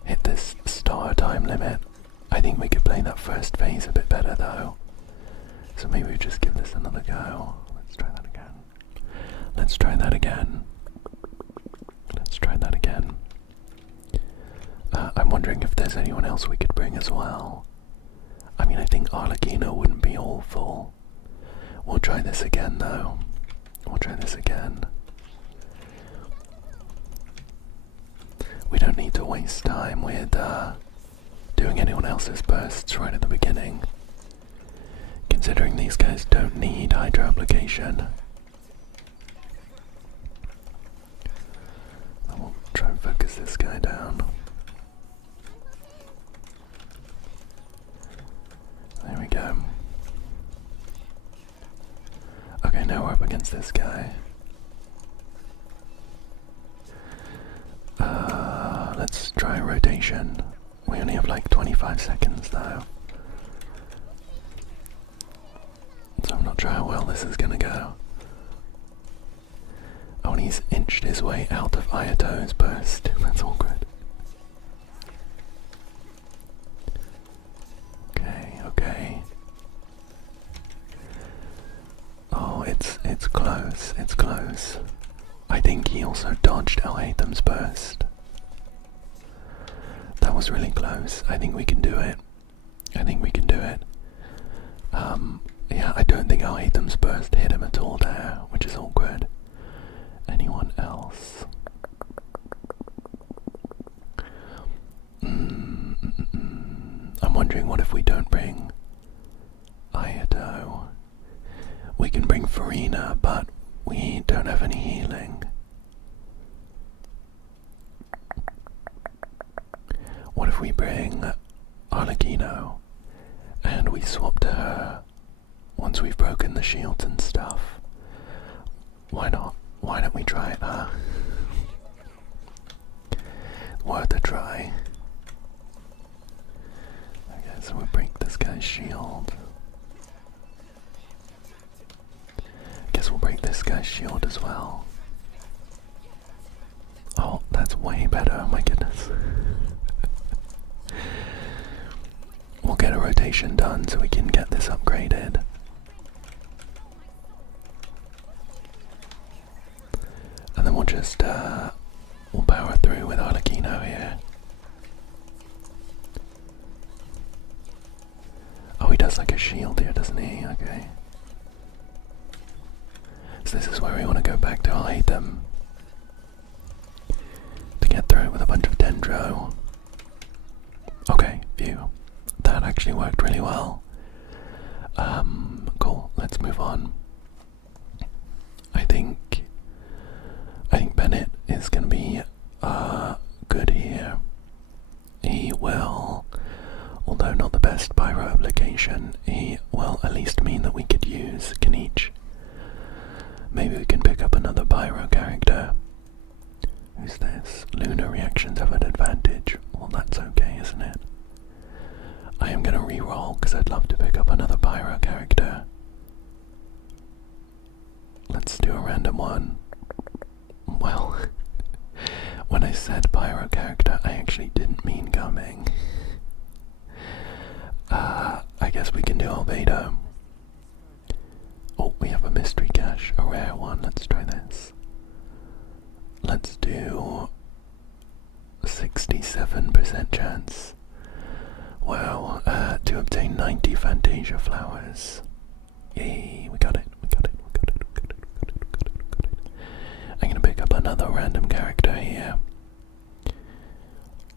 hit this star time limit. I think we could play that first phase a bit better though. So maybe we just give this another go. Let's try that again. Let's try that again. Let's try that again. I'm wondering if there's anyone else we could bring as well. I mean, I think Arlecchino wouldn't be awful. We'll try this again though. We'll try this again. We don't need to waste time with doing anyone else's bursts right at the beginning, considering these guys don't need Hydra application. And we'll try and focus this guy down. There we go. Okay, now we're up against this guy. Let's try a rotation. We only have like 25 seconds though. So I'm not sure how well this is gonna go. Oh, and he's inched his way out of Ayato's burst. That's all good. Okay, okay. Oh, it's close, it's close. I think he also dodged Alhaitham's burst. That was really close. I think we can do it. I think we can do it. Yeah, I don't think Alhaitham's burst hit him at all there, which is all good. Anyone else? I'm wondering what if we don't bring Ayato. We can bring Farina, but we don't have any healing. What if we bring Arlecchino and we swap to her once we've broken the shields and stuff? Why not? Why don't we try it, huh? Worth a try. Okay, so we'll break this guy's shield. Guess we'll break this guy's shield as well. Oh, that's way better, oh my goodness. We'll get a rotation done so we can get this upgraded. And then we'll just, we'll power through with Arlecchino here. Oh, he does like a shield here, doesn't he? Okay. So this is where we want to go back to item. To get through it with a bunch of Dendro. Okay, phew. That actually worked really well. Cool, let's move on. I think Bennett is going to be good here. He will, although not the best pyro application, he will at least mean that we could use Kanich. Maybe we can pick up another pyro character. Who's this? Lunar reactions have an advantage. Well, that's okay, isn't it? I am going to re-roll because I'd love to pick up another pyro character. Let's do a random one. Well, when I said pyro character, I actually didn't mean coming. I guess we can do Albedo. Oh, we have a mystery cache, a rare one. Let's try this. Let's do 67% chance. Wow, to obtain 90 Fantasia flowers. Yay, we got it, we got it, we got it, we got it, we got it, we got it, we got it. I'm gonna pick up another random character here.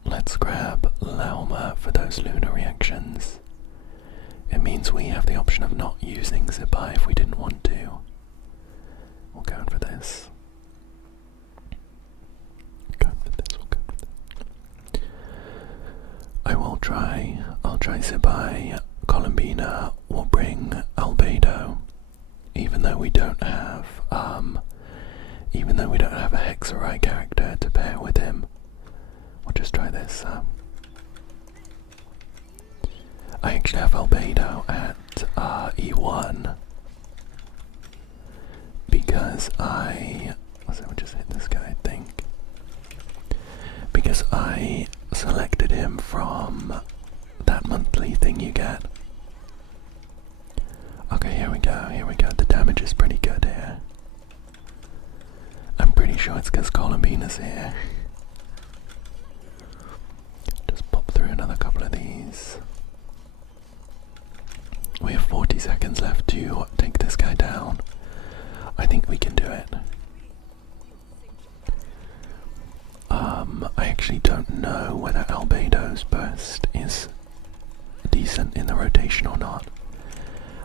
Let's grab Lauma for those lunar reactions. It means we have the option of not using Zipai if we didn't want to. We'll go for this. I'll try Zipai. Columbina will bring Albedo, even though we don't have a Hexarai character to pair with him. We'll just try this. I actually have Albedo at E1 because we'll just hit this guy, I think. Because I selected him from that monthly thing you get. Okay, here we go, here we go. The damage is pretty good here. I'm pretty sure it's because Columbina's here. Just pop through another couple of these. We have 40 seconds left to take this guy down. I think we can do it. I actually don't know whether Albedo's burst is decent in the rotation or not.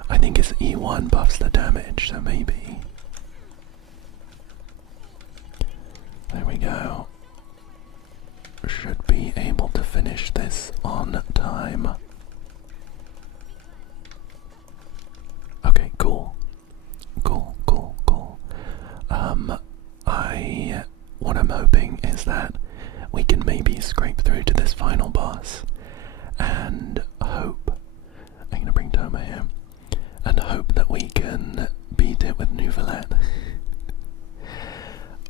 I think his E1 buffs the damage, so maybe. There we go. Should be able to finish this on time. Okay, cool. Cool, cool, cool. What I'm hoping is that we can maybe scrape through to this final boss and hope, I'm gonna bring Toma here, and hope that we can beat it with Nouvelette.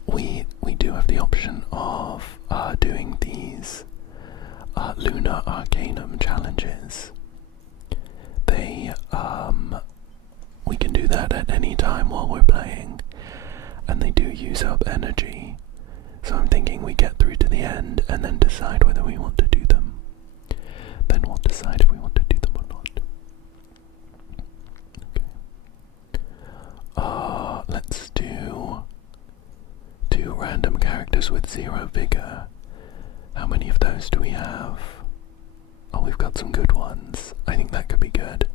We do have the option of doing these Lunar Arcanum challenges. We can do that at any time while we're playing, and they do use up energy. So I'm thinking we get through to the end and then decide whether we want to do them. Then we'll decide if we want to do them or not. Okay. Let's do 2 random characters with 0 vigor. How many of those do we have? Oh, we've got some good ones. I think that could be good.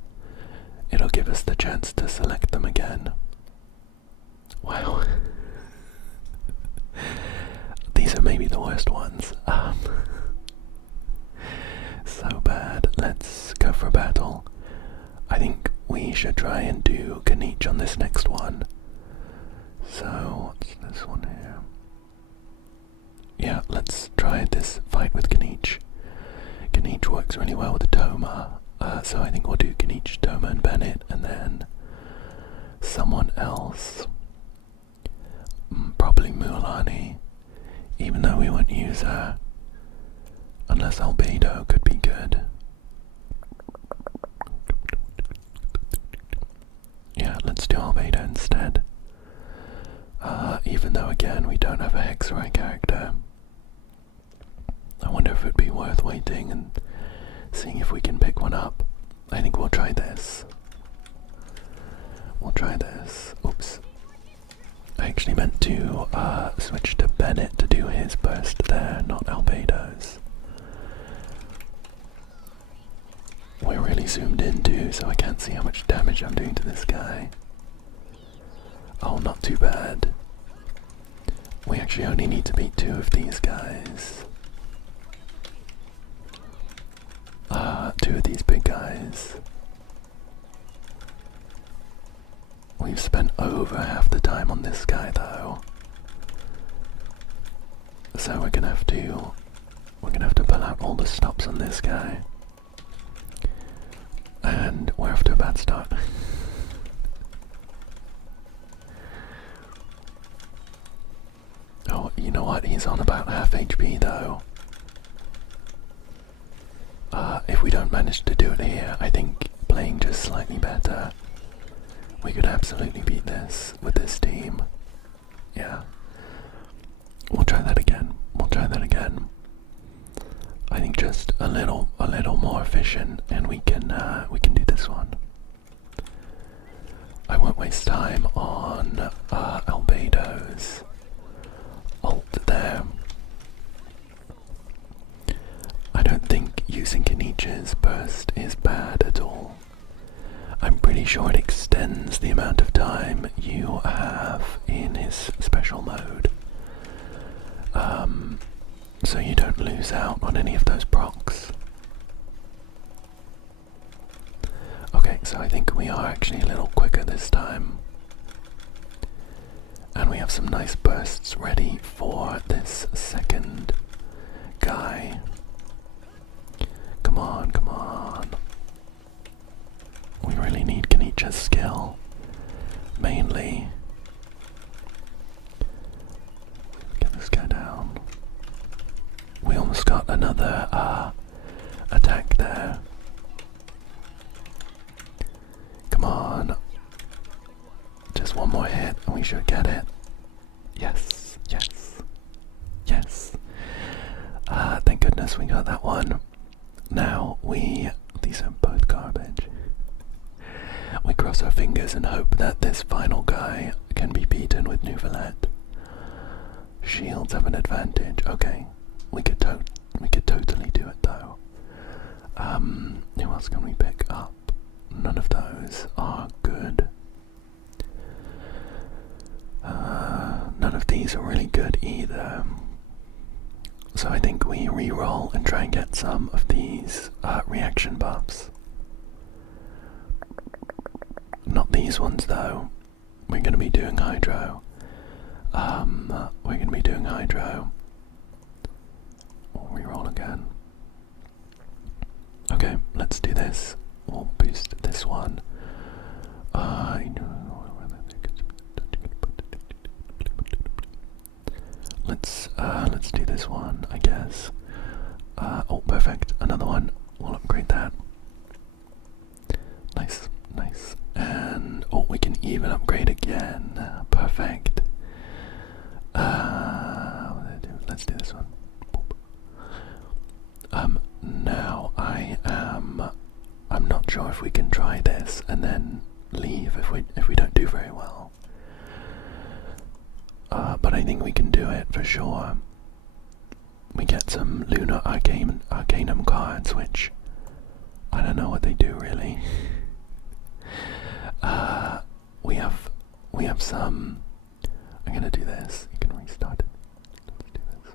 It'll give us the chance to select them again. Wow. These are maybe the worst ones. let's go for a battle. I think we should try and do Kanich on this next one. So, what's this one here? Yeah, let's try this fight with Kanich. Kanich works really well with the Toma, so I think we'll do Kanich, Toma, and Bennett, and then someone else. Probably Mulan, even though we won't use her. Unless Albedo could be good. Yeah, let's do Albedo instead. Even though again we don't have a Hexarai character. I wonder if it'd be worth waiting and seeing if we can pick one up. I think we'll try this. We'll try this. Oops. I actually meant to switch to Bennett to do his burst there, not Albedo's. We're really zoomed in too, so I can't see how much damage I'm doing to this guy. Oh, not too bad. We actually only need to beat 2 of these guys. 2 of these big guys. We've spent over half the time on this guy though. So we're gonna have to pull out all the stops on this guy. And we're off to a bad start. Oh, you know what? He's on about half HP though. If we don't manage to do it here, I think playing just slightly better, we could absolutely beat this with this team. Yeah. We'll try that again. We'll try that again. I think just a little more efficient, and we can do this one. I won't waste time on Albedo's ult there. I don't think using Kanich's burst is bad at all. I'm pretty sure it extends the amount of time you have in his special mode. So you don't lose out on any of those procs. Okay, so I think we are actually a little quicker this time. And we have some nice bursts ready for this second guy. Come on, come on. We really need Kanich's skill, mainly. Get this guy down. We almost got another attack there. Come on. Just one more hit and we should get it. Yes, yes, yes. Thank goodness we got that one. Now these are both garbage. We cross our fingers and hope that this final guy can be beaten with Nouvelette. Shields have an advantage. Okay, we could totally do it though. Who else can we pick up? None of those are good. None of these are really good either. So I think we re-roll and try and get some of these reaction buffs. Not these ones though. We're going to be doing Hydro. We're going to be doing Hydro. We'll re-roll again. Okay, let's do this. We'll boost this one. Let's do this one, I guess. Oh, perfect. Another one. We'll upgrade that. Nice, nice. And oh, we can even upgrade again. Perfect. Let's do this one. Now I'm not sure if we can try this and then leave if we don't do very well. But I think we can do it for sure. We get some Lunar Arcanum cards, which I don't know what they do really. We have some. I'm gonna do this. You can restart it. Let's do this.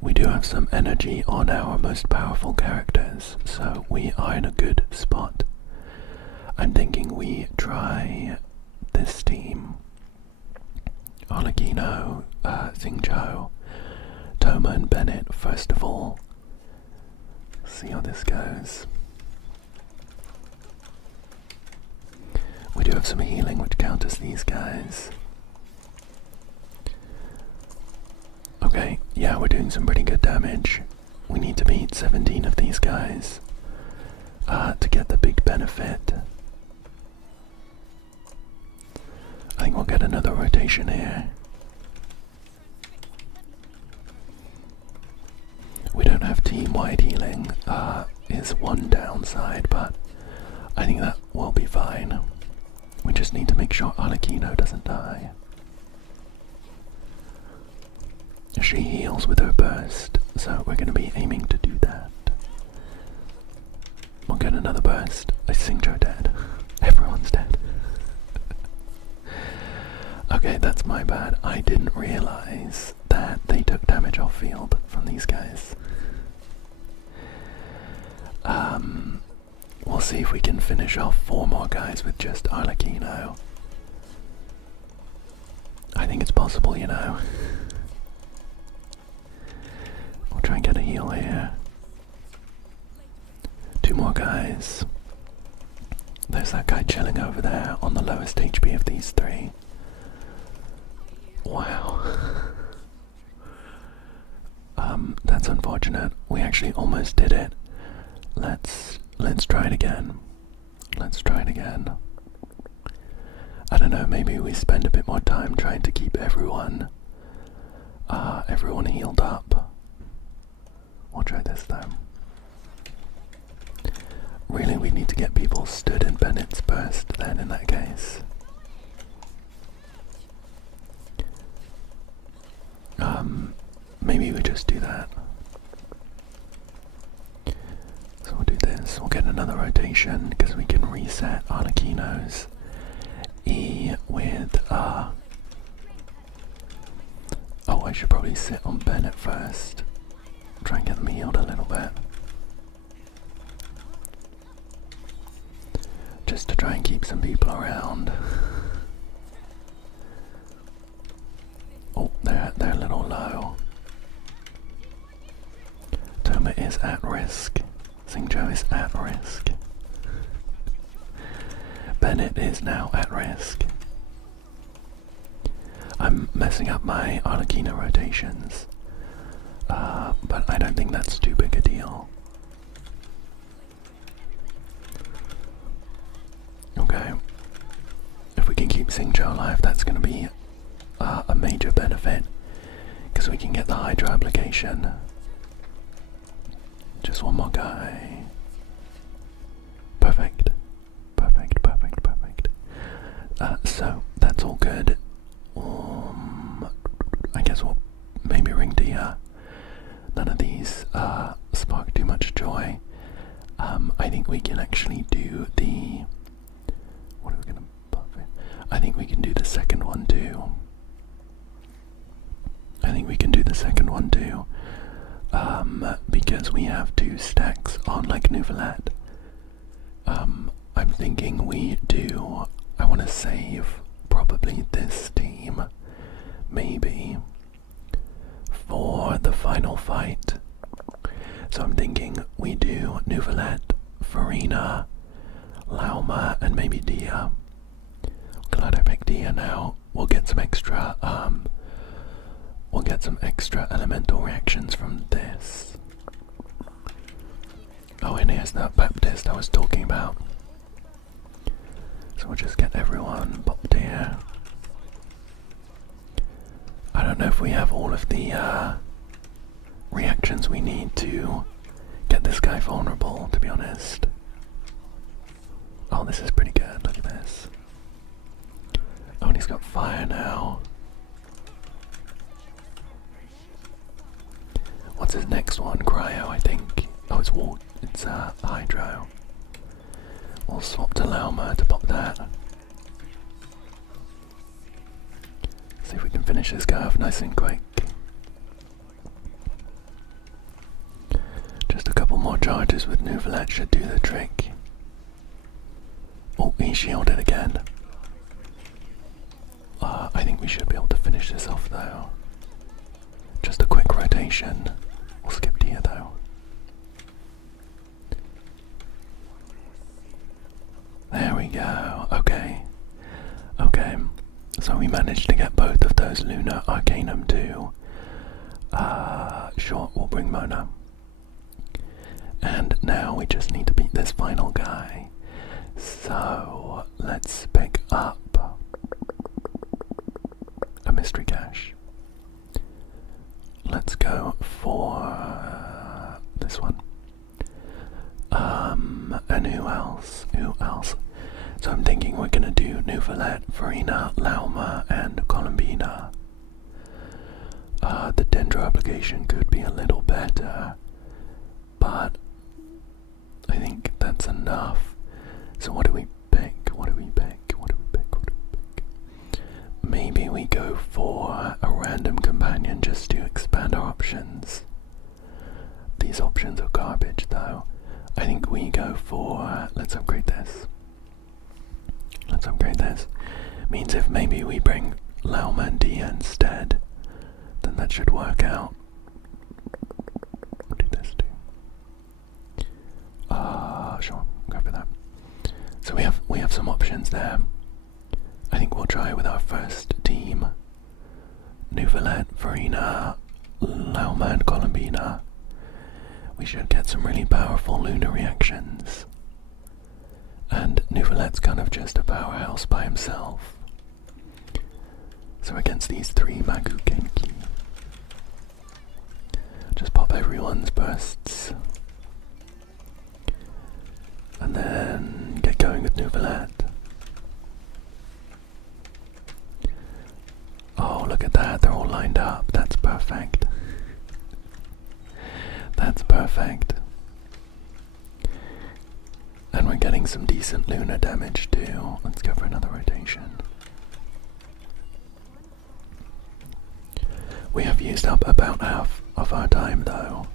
We do have have some energy on our most powerful characters, so we are in a good spot. I'm thinking we try this team. Olegino, Xingzhou, Toma and Bennett first of all. See how this goes. We do have some healing which counters these guys. Okay, yeah, we're doing some pretty good damage. We need to beat 17 of these guys to get the big benefit. I think we'll get another rotation here. We don't have team-wide healing, is one downside, but I think that will be fine. We just need to make sure Arlecchino doesn't die. She heals with her burst, so we're going to be aiming to do that. We'll get another burst. I think Xingzhou dead. Everyone's dead. Okay, that's my bad. I didn't realize that they took damage off field from these guys. We'll see if we can finish off 4 more guys with just Arlecchino. I think it's possible, you know. We'll try and get a heal here. 2 more guys. There's that guy chilling over there on the lowest HP of these 3. Wow. That's unfortunate. We actually almost did it. Let's try it again. Let's try it again. I don't know, maybe we spend a bit more time trying to keep everyone healed up. We'll try this time. Really, we need to get people stood in Bennett's burst then in that case. Maybe we just do that. So we'll do this. We'll get another rotation because we can reset Arlecchino's E with oh, I should probably sit on Bennett first. Try and get them healed a little bit. Just to try and keep some people around. Oh, they're a little low. Toma is at risk. Xingzhou is at risk. Bennett is now at risk. I'm messing up my Arlecchino rotations, but I don't think that's too big a deal. Okay, if we can keep Xingzhou alive, that's going to be a major benefit, because we can get the Hydra application. Just one more guy. Perfect. Perfect, perfect, perfect. So, that's all good. I guess we'll maybe ring Dia. None of these spark too much joy. I think we can actually do the... What are we gonna buff it? I think we can do the second one too. Because we have 2 stacks on like Nouvelat. I'm thinking we do... I want to save probably this team, maybe, for the final fight. So I'm thinking we do Nouvelat, Farina, Lauma, and maybe Dia. Glad I picked Dia now. We'll get some extra elemental reactions from this. Oh, and here's that Baptist I was talking about. So we'll just get everyone popped here. I don't know if we have all of the reactions we need to get this guy vulnerable, to be honest. Oh, this is pretty good. Look at this. Oh, and he's got fire now. What's his next one? Cryo, I think. Oh, it's water. It's Hydro. We'll swap to Lauma to pop that. See if we can finish this guy off nice and quick. more charges with Nouvelet should do the trick. Oh, he shielded again. I think we should be able to finish this off though. Just a quick rotation. We'll skip to here though. There we go. Okay. Okay. So we managed to get both of those Lunar Arcanum too. Sure, we'll bring Mona. And now we just need to beat this final guy. So let's pick up a mystery cache. Let's go for this one. And who else? Who else? So I'm thinking we're gonna do Nouvelet, Farina, Lauma, and Columbina. The Dendro application could be a little better, but I think that's enough. So what do we pick? What do we pick? What do we pick? What do we pick? Maybe we go for a random companion just to expand our options. These options are garbage though. I think we go for, let's upgrade this. Let's upgrade this. Means if maybe we bring Laumandia instead, then that should work out. We'll do this too. Sure, go for that. So we have some options there. I think we'll try with our first team. Nouvelet, Farina, Lauma, and Columbina. We should get some really powerful lunar reactions. And Nouvelet's kind of just a powerhouse by himself. So against these three Magu Genki, just pop everyone's bursts. And then get going with Nouvelet. Oh, look at that, they're all lined up. That's perfect. That's perfect. And we're getting some decent lunar damage too. Let's go for another rotation. We have used up about half of our time though.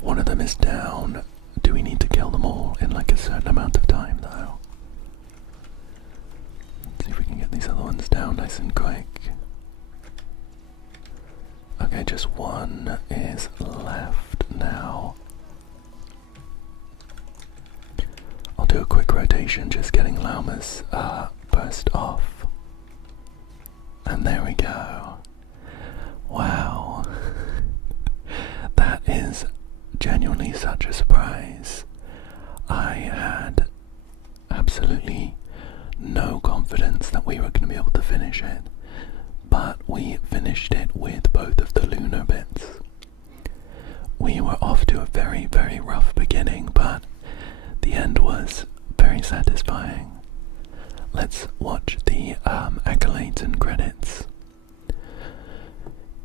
One of them is down. Do we need to kill them all in like a certain amount of time though? Let's see if we can get these other ones down nice and quick. Okay, just one is left now. I'll do a quick rotation, just getting Lauma's burst off. And there we go. Wow. That is genuinely such a surprise. I had absolutely no confidence that we were going to be able to finish it. But we finished it with both of the lunar bits. We were off to a very, very rough beginning, but the end was very satisfying. Let's watch the accolades and credits.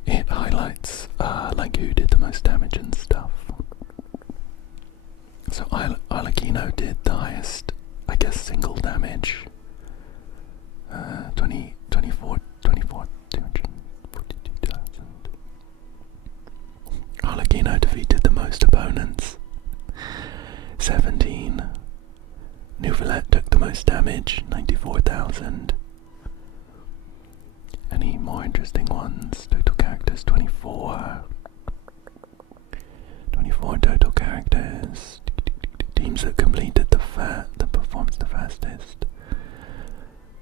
It highlights like who did the most damage and stuff. So Arlecchino did the highest, I guess, single damage. 242,000. Arlecchino defeated the most opponents. 17. Nouvelet took the most damage, 94,000. Any more interesting ones? Total characters, 24. 24 total characters. Teams that completed the performance the fastest.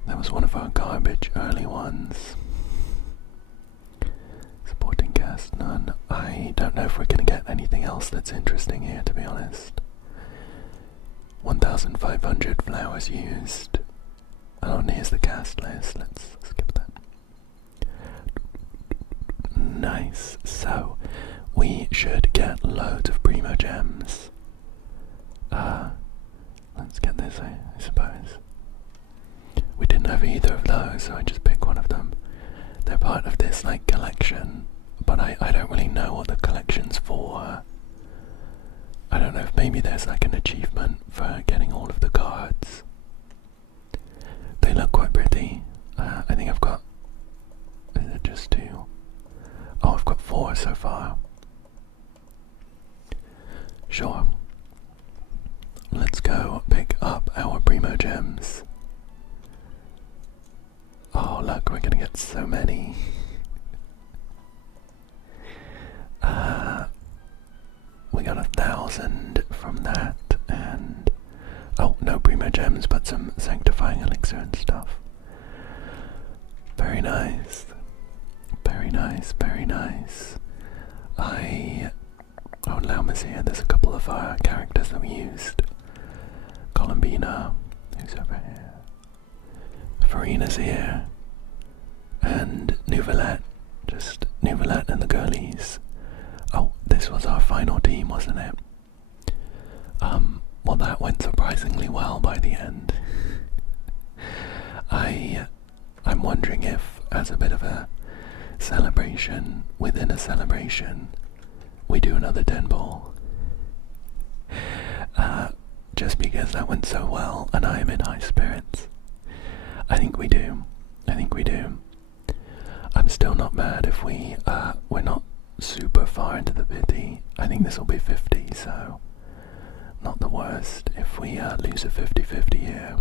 That was one of our garbage early ones. Supporting cast, none. I don't know if we're going to get anything else that's interesting here, to be honest. 1,500 flowers used. Oh, and here's the cast list. Let's skip that. Nice. So, we should get loads of primo gems. Let's get this, I suppose. We didn't have either of those, so I just picked one of them. They're part of this, like, collection, but I don't really know what the collection's for. I don't know if maybe there's, like, an achievement for getting all of the cards. They look quite pretty. I think I've got... Is it just 2? Oh, I've got 4 so far. 10,000 from that, and oh, no primo gems, but some sanctifying elixir and stuff. Very nice. Very nice, very nice. Oh, Lauma's here. There's a couple of characters that we used. Columbina, who's over here. Farina's here. And Nouvelette. Just Nouvelette and the girlies. Oh, this was our final team, wasn't it? Well, that went surprisingly well by the end. I'm wondering if, as a bit of a celebration within a celebration, we do another 10 ball. Just because that went so well and I am in high spirits. I think we do. I'm still not mad if we're not super far into the pity. I think this will be 50, so not the worst. If we lose a 50-50 here,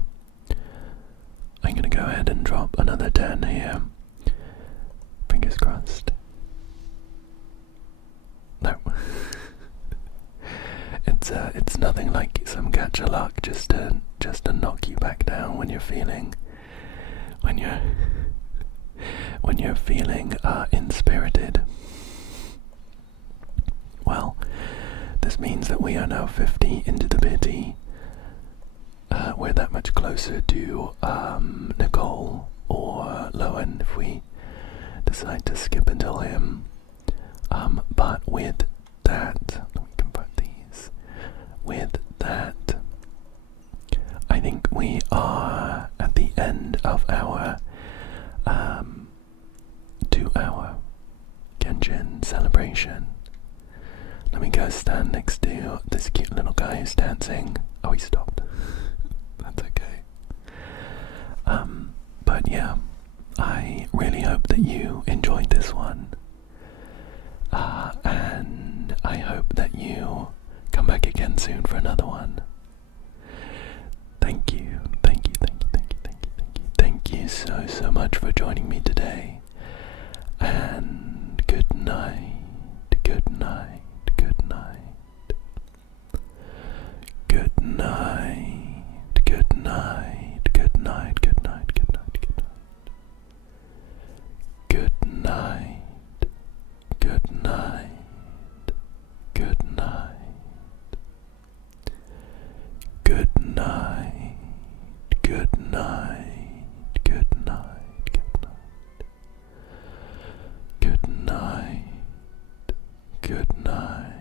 I'm gonna go ahead and drop another 10 here. Fingers crossed. No. It's nothing like some gacha luck just to knock you back down when you're feeling inspirited. Well, this means that we are now 50 into the pity. We're that much closer to Nicole or Lowen if we decide to skip until him. But with that, let me convert these. With that, I think we are at the end of our 2-hour Genshin celebration. Let me go stand next to this cute little guy who's dancing. Oh, he stopped. That's okay. But yeah, I really hope that you enjoyed this one. And I hope that you come back again soon for another one. Thank you so much for joining me today. And good night. Good night. Good night. Good night. Good night. Good night. Good night. Good night. Good night. Good night. Good night. Good night. Good night. Good night. Good night. Good night. Good night.